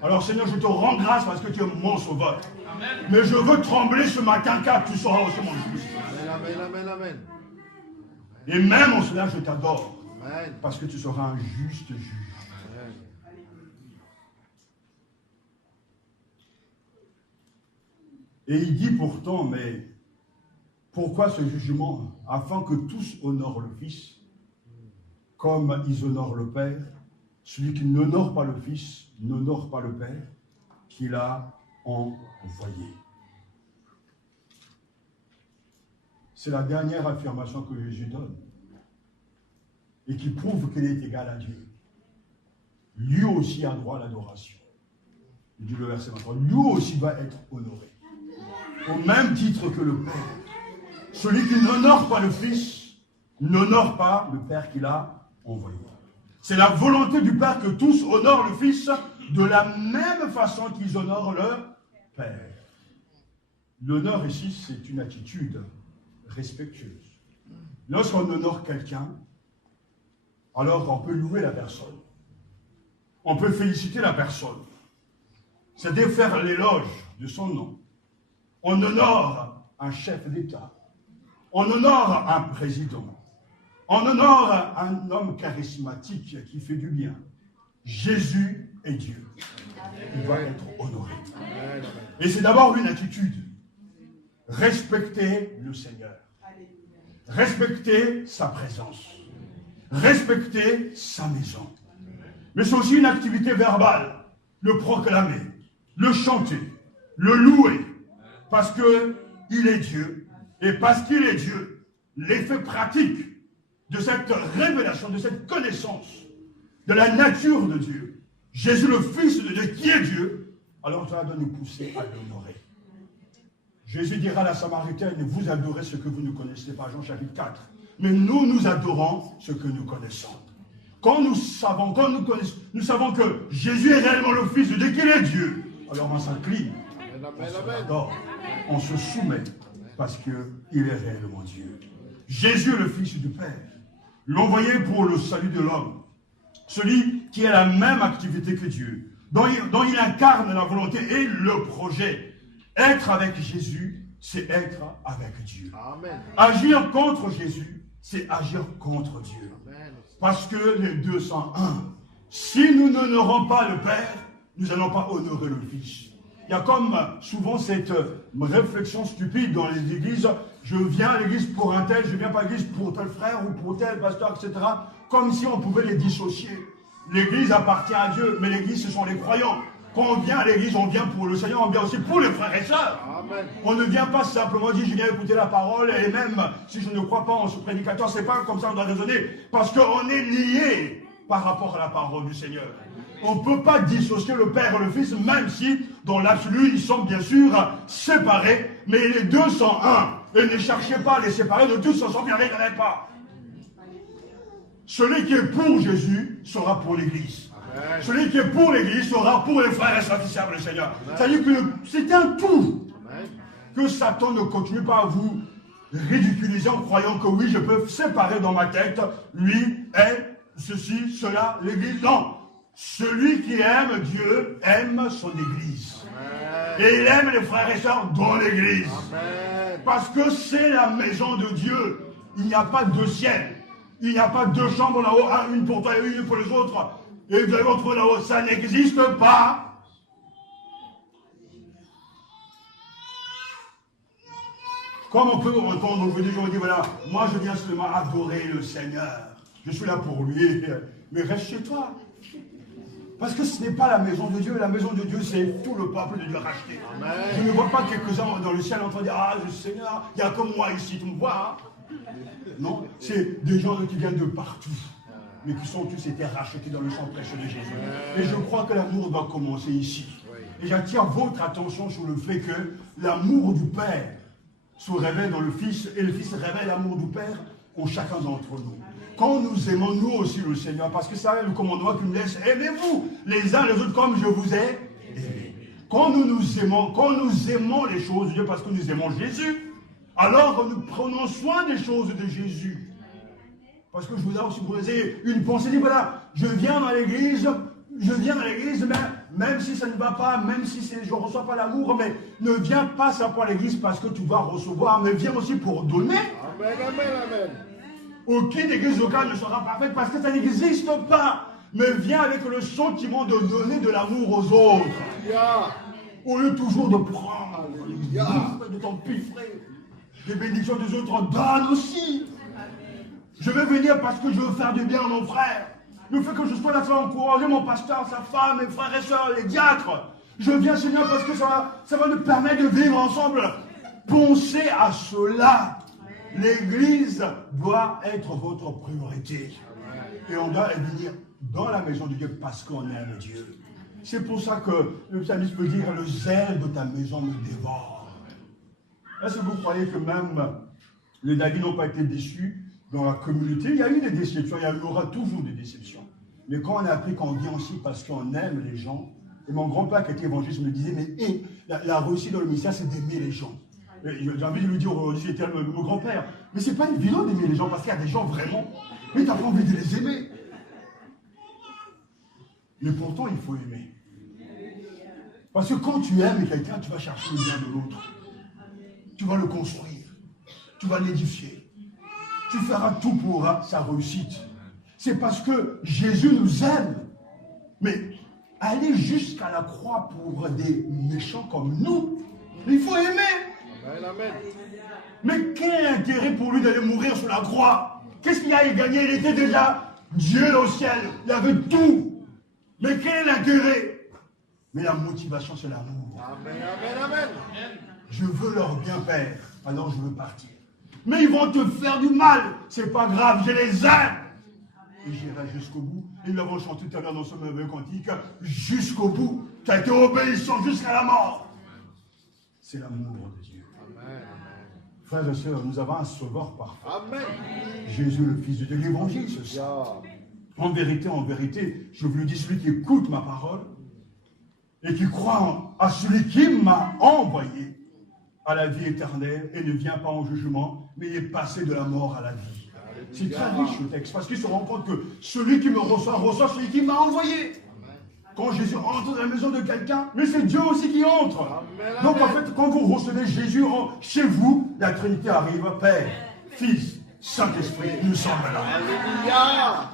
Alors Seigneur, je te rends grâce parce que tu es mon sauveur. Amen. Mais je veux trembler ce matin car tu seras aussi mon juge. Amen, amen, amen. Et même en cela, je t'adore. Parce que tu seras un juste juge. Amen. Et il dit pourtant, mais pourquoi ce jugement? Afin que tous honorent le Fils, comme ils honorent le Père. Celui qui n'honore pas le Fils, n'honore pas le Père, qu'il a envoyé. C'est la dernière affirmation que Jésus donne et qui prouve qu'il est égal à Dieu. Lui aussi a droit à l'adoration. Il dit le verset 23, lui aussi va être honoré. Au même titre que le Père. Celui qui n'honore pas le Fils, n'honore pas le Père qu'il a envoyé. C'est la volonté du Père que tous honorent le Fils de la même façon qu'ils honorent le Père. L'honneur ici, c'est une attitude respectueuse. Lorsqu'on honore quelqu'un, alors on peut louer la personne. On peut féliciter la personne. C'est de faire l'éloge de son nom. On honore un chef d'État. On honore un président. On honore un homme charismatique qui fait du bien. Jésus est Dieu. Il va être honoré. Et c'est d'abord une attitude. Respecter le Seigneur. Respecter sa présence. Respecter sa maison. Mais c'est aussi une activité verbale. Le proclamer, le chanter, le louer. Parce qu'il est Dieu. Et parce qu'il est Dieu, l'effet pratique de cette révélation, de cette connaissance de la nature de Dieu, Jésus le Fils de Dieu qui est Dieu, alors ça va nous pousser à l'honorer. Jésus dira à la Samaritaine, vous adorez ce que vous ne connaissez pas, Jean chapitre 4. Mais nous adorons ce que nous connaissons. Quand nous savons que Jésus est réellement le Fils de Dieu, qu'il est Dieu, alors on s'incline, on s'adore, on se soumet, parce qu'il est réellement Dieu. Jésus, le Fils du Père, l'envoyé pour le salut de l'homme, celui qui a la même activité que Dieu, dont il incarne la volonté et le projet. Être avec Jésus, c'est être avec Dieu. Amen. Agir contre Jésus, c'est agir contre Dieu. Amen. Parce que les deux sont un. Si nous n'honorons pas le Père, nous n'allons pas honorer le Fils. Il y a comme souvent cette réflexion stupide dans les églises. Je viens à l'église pour un tel, je viens pas à l'église pour tel frère ou pour tel pasteur, etc. Comme si on pouvait les dissocier. L'église appartient à Dieu, mais l'église, ce sont les croyants. Quand on vient à l'église, on vient pour le Seigneur, on vient aussi pour les frères et sœurs. Amen. On ne vient pas simplement dire, je viens écouter la parole, et même si je ne crois pas en ce prédicateur, c'est pas comme ça qu'on doit raisonner, parce qu'on est liés par rapport à la parole du Seigneur. On ne peut pas dissocier le Père et le Fils, même si, dans l'absolu, ils sont bien sûr séparés, mais les deux sont un. Et ne cherchez pas à les séparer, de tous ensemble, il n'y en a pas. Celui qui est pour Jésus sera pour l'Église. Amen. Celui qui est pour l'Église sera pour les frères et sœurs qui servent le Seigneur. C'est-à-dire que c'est un tout. Amen. Que Satan ne continue pas à vous ridiculiser en croyant que oui, je peux séparer dans ma tête, lui est ceci, cela, l'Église. Non. Celui qui aime Dieu aime son Église. Amen. Et il aime les frères et sœurs dans l'Église. Amen. Parce que c'est la maison de Dieu. Il n'y a pas deux ciels. Il n'y a pas deux chambres là-haut, une pour toi et une pour les autres. Et de l'autre là-haut, ça n'existe pas. Comme on peut entendre aujourd'hui, on dit voilà, moi je viens seulement adorer le Seigneur. Je suis là pour lui. Mais reste chez toi. Parce que ce n'est pas la maison de Dieu. La maison de Dieu, c'est tout le peuple de Dieu racheté. Amen. Je ne vois pas quelques-uns dans le ciel en train de dire ah, le Seigneur, il n'y a que moi ici, tu me vois. Hein? Non, c'est des gens qui viennent de partout, mais qui sont tous été rachetés dans le sang précieux de Jésus. Et je crois que l'amour doit commencer ici. Et j'attire votre attention sur le fait que l'amour du Père se révèle dans le Fils, et le Fils révèle l'amour du Père en chacun d'entre nous. Quand nous aimons nous aussi le Seigneur, parce que ça, le commandement qu'il nous laisse, aimez-vous les uns les autres comme je vous ai aimé. Quand nous aimons les choses de Dieu parce que nous aimons Jésus, alors nous prenons soin des choses de Jésus. Parce que je vous ai aussi posé une pensée, dit voilà, je viens dans l'église, mais même si ça ne va pas, même si je ne reçois pas l'amour, mais ne viens pas simplement à l'église parce que tu vas recevoir, mais viens aussi pour donner. Amen, amen, amen. Aucune église locale ne sera parfaite parce que ça n'existe pas. Mais viens avec le sentiment de donner de l'amour aux autres. Yeah. Au lieu toujours de prendre, de t'empiffrer. Les bénédictions des autres, donne aussi. Je vais venir parce que je veux faire du bien à mon frère. Le fait que je sois là pour encourager mon pasteur, sa femme, mes frères et sœurs, les diacres. Je viens, Seigneur, parce que ça va nous permettre de vivre ensemble. Pensez à cela. L'église doit être votre priorité. Et on doit venir dans la maison de Dieu parce qu'on aime Dieu. C'est pour ça que le psalmiste peut dire, le zèle de ta maison me dévore. Est-ce que vous croyez que même les David n'ont pas été déçus dans la communauté? Il y a eu des déceptions, il y aura toujours des déceptions. Mais quand on a appris qu'on vient aussi parce qu'on aime les gens, et mon grand-père qui était évangéliste me disait, mais la réussite dans le ministère, c'est d'aimer les gens. J'ai envie de lui dire aujourd'hui, c'était mon grand-père, mais c'est pas évident d'aimer les gens parce qu'il y a des gens vraiment, mais tu n'as pas envie de les aimer. Mais pourtant, il faut aimer. Parce que quand tu aimes quelqu'un, tu vas chercher le bien de l'autre. Tu vas le construire. Tu vas l'édifier. Tu feras tout pour sa réussite. C'est parce que Jésus nous aime. Mais aller jusqu'à la croix pour des méchants comme nous, il faut aimer. Amen. Mais quel intérêt pour lui d'aller mourir sur la croix? Qu'est-ce qu'il a gagné? Il était déjà Dieu au ciel. Il avait tout. Mais quel est l'intérêt? Mais la motivation, c'est l'amour. Amen. Je veux leur bien, Père, alors je veux partir. Mais ils vont te faire du mal. C'est pas grave, je les aime. Et j'irai jusqu'au bout. Et nous l'avons chanté tout à l'heure dans ce merveilleux cantique. Jusqu'au bout. Tu as été obéissant jusqu'à la mort. C'est l'amour de Dieu. Amen. Frères et sœurs, nous avons un sauveur parfait. Amen. Jésus, le Fils de Dieu. L'évangile, c'est ça. En vérité, je vous le dis, celui qui écoute ma parole et qui croit à celui qui m'a envoyé à la vie éternelle et ne vient pas en jugement, mais est passé de la mort à la vie. C'est très riche le texte, parce qu'il se rend compte que celui qui me reçoit celui qui m'a envoyé. Quand Jésus entre dans la maison de quelqu'un, mais c'est Dieu aussi qui entre. Amen. Donc en fait, quand vous recevez Jésus chez vous, la Trinité arrive, Père, Fils, Saint-Esprit, nous sommes là. Alléluia.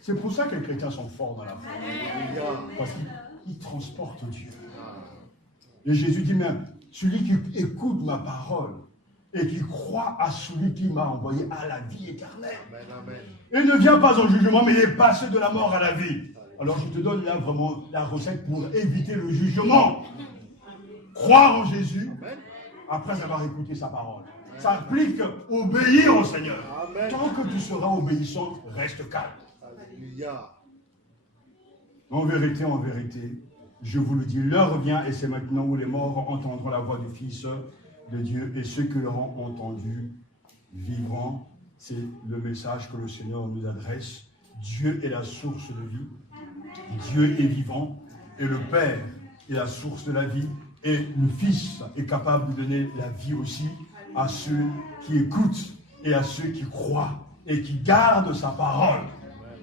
C'est pour ça que les chrétiens sont forts dans la foi. Parce qu'ils transportent Dieu. Et Jésus dit même, celui qui écoute ma parole et qui croit à celui qui m'a envoyé à la vie éternelle. Amen. Et ne vient pas en jugement, mais il est passé de la mort à la vie. Alors je te donne là vraiment la recette pour éviter le jugement. Croire en Jésus, après avoir écouté sa parole. Ça implique obéir au Seigneur. Amen. Tant que tu seras obéissant, reste calme. Alléluia. En vérité, je vous le dis, l'heure vient et c'est maintenant où les morts entendront la voix du Fils de Dieu et ceux qui l'auront entendu vivront. C'est le message que le Seigneur nous adresse. Dieu est la source de vie. Dieu est vivant et le Père est la source de la vie et le Fils est capable de donner la vie aussi à ceux qui écoutent et à ceux qui croient et qui gardent sa parole.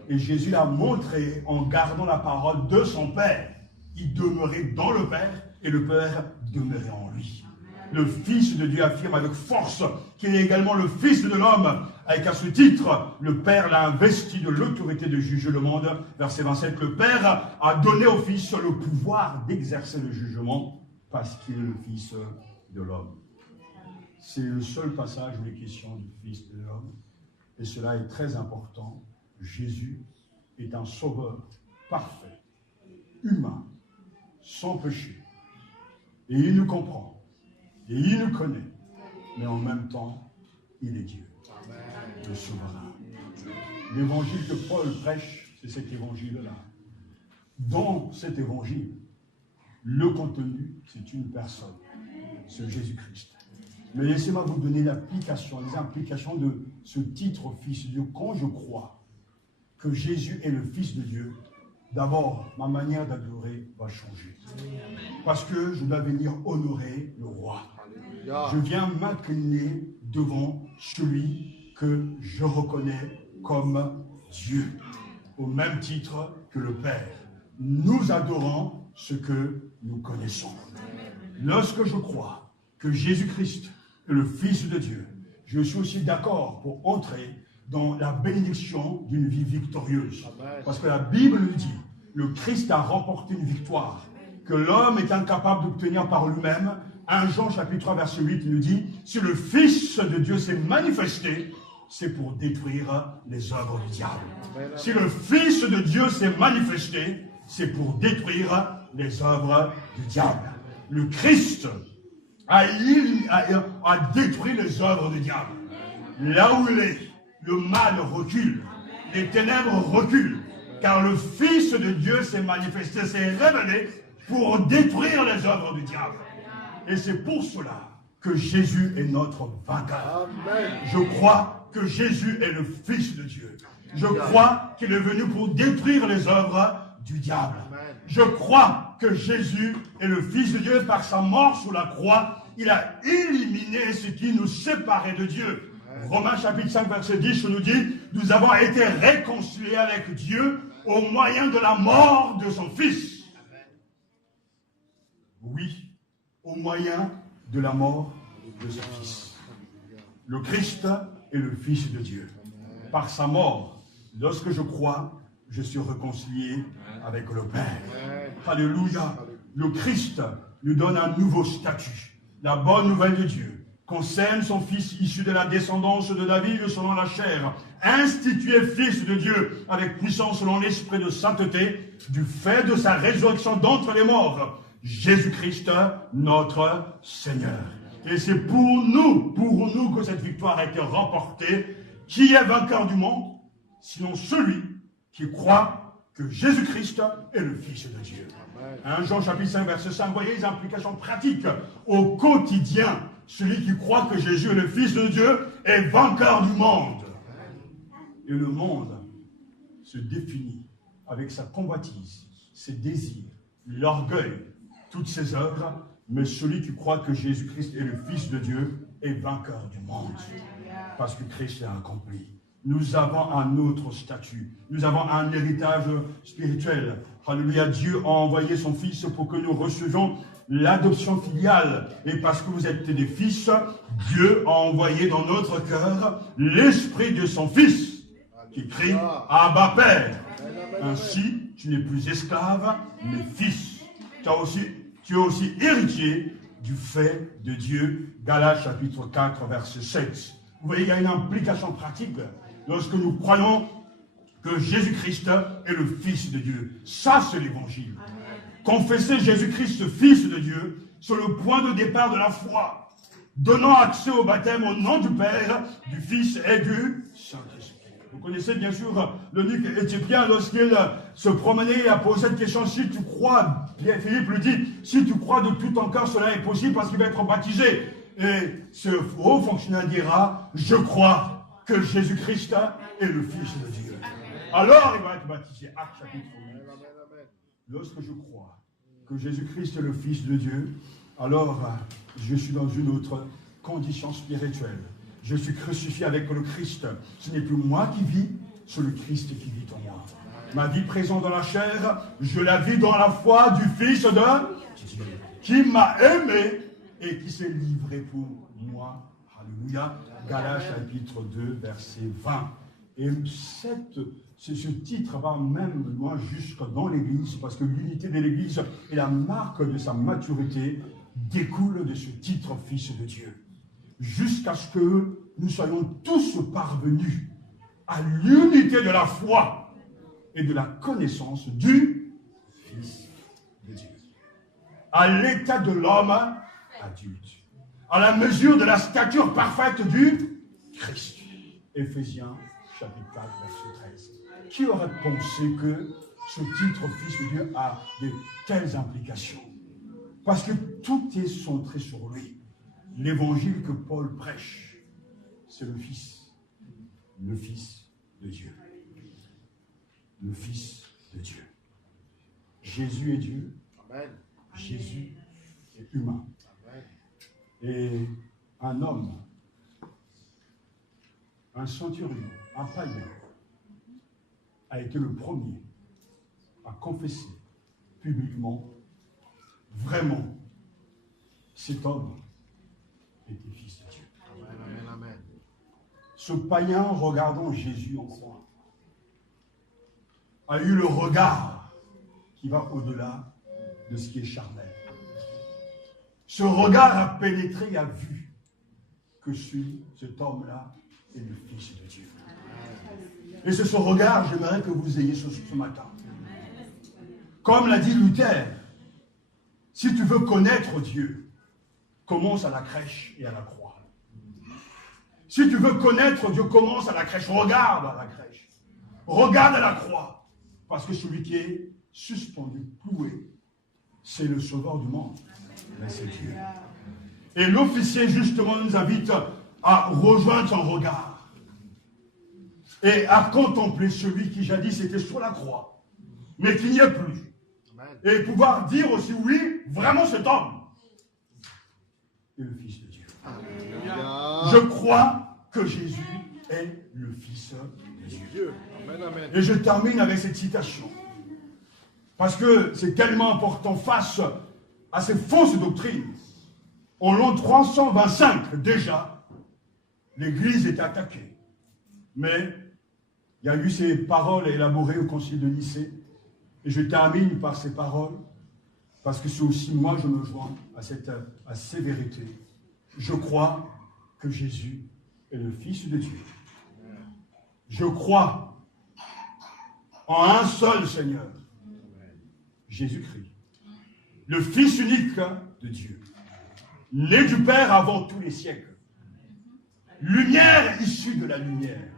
Et Jésus l'a montré en gardant la parole de son Père. Il demeurait dans le Père et le Père demeurait en lui. Le Fils de Dieu affirme avec force qu'il est également le Fils de l'homme, avec à ce titre, le Père l'a investi de l'autorité de juger le monde. Verset 27, le Père a donné au Fils le pouvoir d'exercer le jugement parce qu'il est le Fils de l'homme. C'est le seul passage où il est question du Fils de l'homme. Et cela est très important. Jésus est un sauveur parfait, humain, sans péché. Et il nous comprend. Et il nous connaît. Mais en même temps, il est Dieu. Le souverain. L'évangile que Paul prêche, c'est cet évangile-là. Dans cet évangile, le contenu, c'est une personne. C'est Jésus-Christ. Mais laissez-moi vous donner l'application, les implications de ce titre Fils de Dieu. Quand je crois que Jésus est le Fils de Dieu, d'abord, ma manière d'adorer va changer. Parce que je dois venir honorer le roi. Je viens m'incliner devant celui que je reconnais comme Dieu, au même titre que le Père. Nous adorons ce que nous connaissons. Lorsque je crois que Jésus-Christ est le Fils de Dieu, je suis aussi d'accord pour entrer dans la bénédiction d'une vie victorieuse. Parce que la Bible nous dit, le Christ a remporté une victoire que l'homme est incapable d'obtenir par lui-même. 1 Jean chapitre 3 verset 8 nous dit, si le Fils de Dieu s'est manifesté, c'est pour détruire les œuvres du diable. Si le Fils de Dieu s'est manifesté, c'est pour détruire les œuvres du diable. Le Christ à détruire les œuvres du diable. Là où il est, le mal recule, les ténèbres reculent, car le Fils de Dieu s'est manifesté, s'est révélé pour détruire les œuvres du diable. Et c'est pour cela que Jésus est notre vainqueur. Amen. Je crois que Jésus est le Fils de Dieu. Je crois qu'il est venu pour détruire les œuvres du diable. Amen. Je crois que Jésus est le Fils de Dieu. Par sa mort sur la croix, il a éliminé ce qui nous séparait de Dieu. Amen. Romains chapitre 5 verset 10 nous dit, nous avons été réconciliés avec Dieu au moyen de la mort de son Fils. Amen. Oui, au moyen de la mort de son Fils. Le Christ est le Fils de Dieu. Par sa mort, lorsque je crois, je suis réconcilié avec le Père. Alléluia. Le Christ nous donne un nouveau statut. La bonne nouvelle de Dieu concerne son Fils issu de la descendance de David selon la chair, institué Fils de Dieu avec puissance selon l'esprit de sainteté, du fait de sa résurrection d'entre les morts, Jésus-Christ, notre Seigneur. Et c'est pour nous que cette victoire a été remportée. Qui est vainqueur du monde? Sinon celui qui croit que Jésus-Christ est le Fils de Dieu. 1 Jean chapitre 5 verset 5, vous voyez les implications pratiques au quotidien. Celui qui croit que Jésus est le Fils de Dieu est vainqueur du monde. Et le monde se définit avec sa convoitise, ses désirs, l'orgueil, toutes ses œuvres, mais celui qui croit que Jésus-Christ est le Fils de Dieu est vainqueur du monde. Parce que Christ a accompli. Nous avons un autre statut. Nous avons un héritage spirituel. Alléluia, Dieu a envoyé son Fils pour que nous recevions l'adoption filiale. Et parce que vous êtes des fils, Dieu a envoyé dans notre cœur l'esprit de son Fils qui crie « Abba Père ». Ainsi, tu n'es plus esclave, mais fils. Tu es aussi héritier du fait de Dieu. Galates chapitre 4, verset 7. Vous voyez, il y a une implication pratique lorsque nous croyons que Jésus-Christ est le Fils de Dieu. Ça, c'est l'évangile. Confesser Jésus-Christ, Fils de Dieu, c'est le point de départ de la foi, donnant accès au baptême au nom du Père, du Fils et du Saint-Esprit. Vous connaissez bien sûr l'eunuque éthiopien lorsqu'il se promenait et a posé cette question, si tu crois, Philippe lui dit, si tu crois de tout ton cœur, cela est possible parce qu'il va être baptisé. Et ce haut fonctionnaire dira, je crois que Jésus-Christ est le Fils de Dieu. Alors il va être baptisé. Actes chapitre 8. Lorsque je crois que Jésus-Christ est le Fils de Dieu, alors je suis dans une autre condition spirituelle. Je suis crucifié avec le Christ. Ce n'est plus moi qui vis, c'est le Christ qui vit en moi. Ma vie présente dans la chair, je la vis dans la foi du Fils de Dieu, qui m'a aimé et qui s'est livré pour moi. Alléluia. Galates chapitre 2, verset 20. Et ce titre va même loin jusque dans l'Église, parce que l'unité de l'Église et la marque de sa maturité découle de ce titre Fils de Dieu. Jusqu'à ce que nous soyons tous parvenus à l'unité de la foi et de la connaissance du Fils de Dieu. À l'état de l'homme adulte. À la mesure de la stature parfaite du Christ. Éphésiens chapitre 4, verset 13. Qui aurait pensé que ce titre Fils de Dieu a de telles implications? Parce que tout est centré sur lui. L'évangile que Paul prêche, c'est le Fils de Dieu. Le Fils de Dieu. Jésus est Dieu. Amen. Jésus est humain. Amen. Et un homme, un centurion, un païen, a été le premier à confesser publiquement, vraiment, cet homme était Fils de Dieu. Amen, amen. Ce païen, regardant Jésus en croix, a eu le regard qui va au-delà de ce qui est charnel. Ce regard a pénétré et a vu que cet homme-là est le Fils de Dieu. Et c'est ce regard, j'aimerais que vous ayez ce matin. Comme l'a dit Luther, si tu veux connaître Dieu, commence à la crèche et à la croix. Si tu veux connaître Dieu, commence à la crèche. Regarde à la crèche. Regarde à la croix. Parce que celui qui est suspendu, cloué, c'est le sauveur du monde. Mais c'est Dieu. Et l'officier, justement, nous invite à rejoindre son regard et à contempler celui qui jadis était sur la croix, mais qui n'y est plus. Et pouvoir dire aussi, oui, vraiment cet homme est le Fils de Dieu. Je crois que Jésus est le Fils de Dieu. Et je termine avec cette citation. Parce que c'est tellement important face à ces fausses doctrines. En l'an 325, déjà, l'Église est attaquée. Mais il y a eu ces paroles élaborées au Concile de Nicée. Et je termine par ces paroles, parce que c'est aussi moi, je me joins à ces vérités. Je crois que Jésus est le Fils de Dieu. Je crois en un seul Seigneur, Jésus-Christ, le Fils unique de Dieu, né du Père avant tous les siècles, lumière issue de la lumière,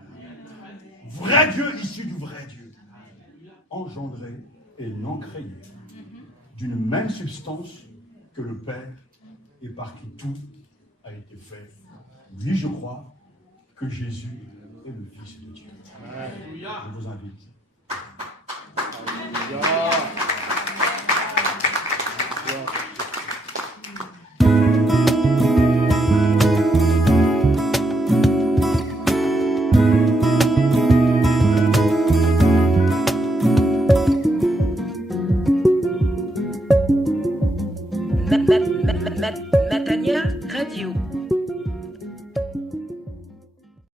vrai Dieu issu du vrai Dieu, engendré et non créé, d'une même substance que le Père et par qui tout a été fait. Oui, je crois que Jésus est le Fils de Dieu. Je vous invite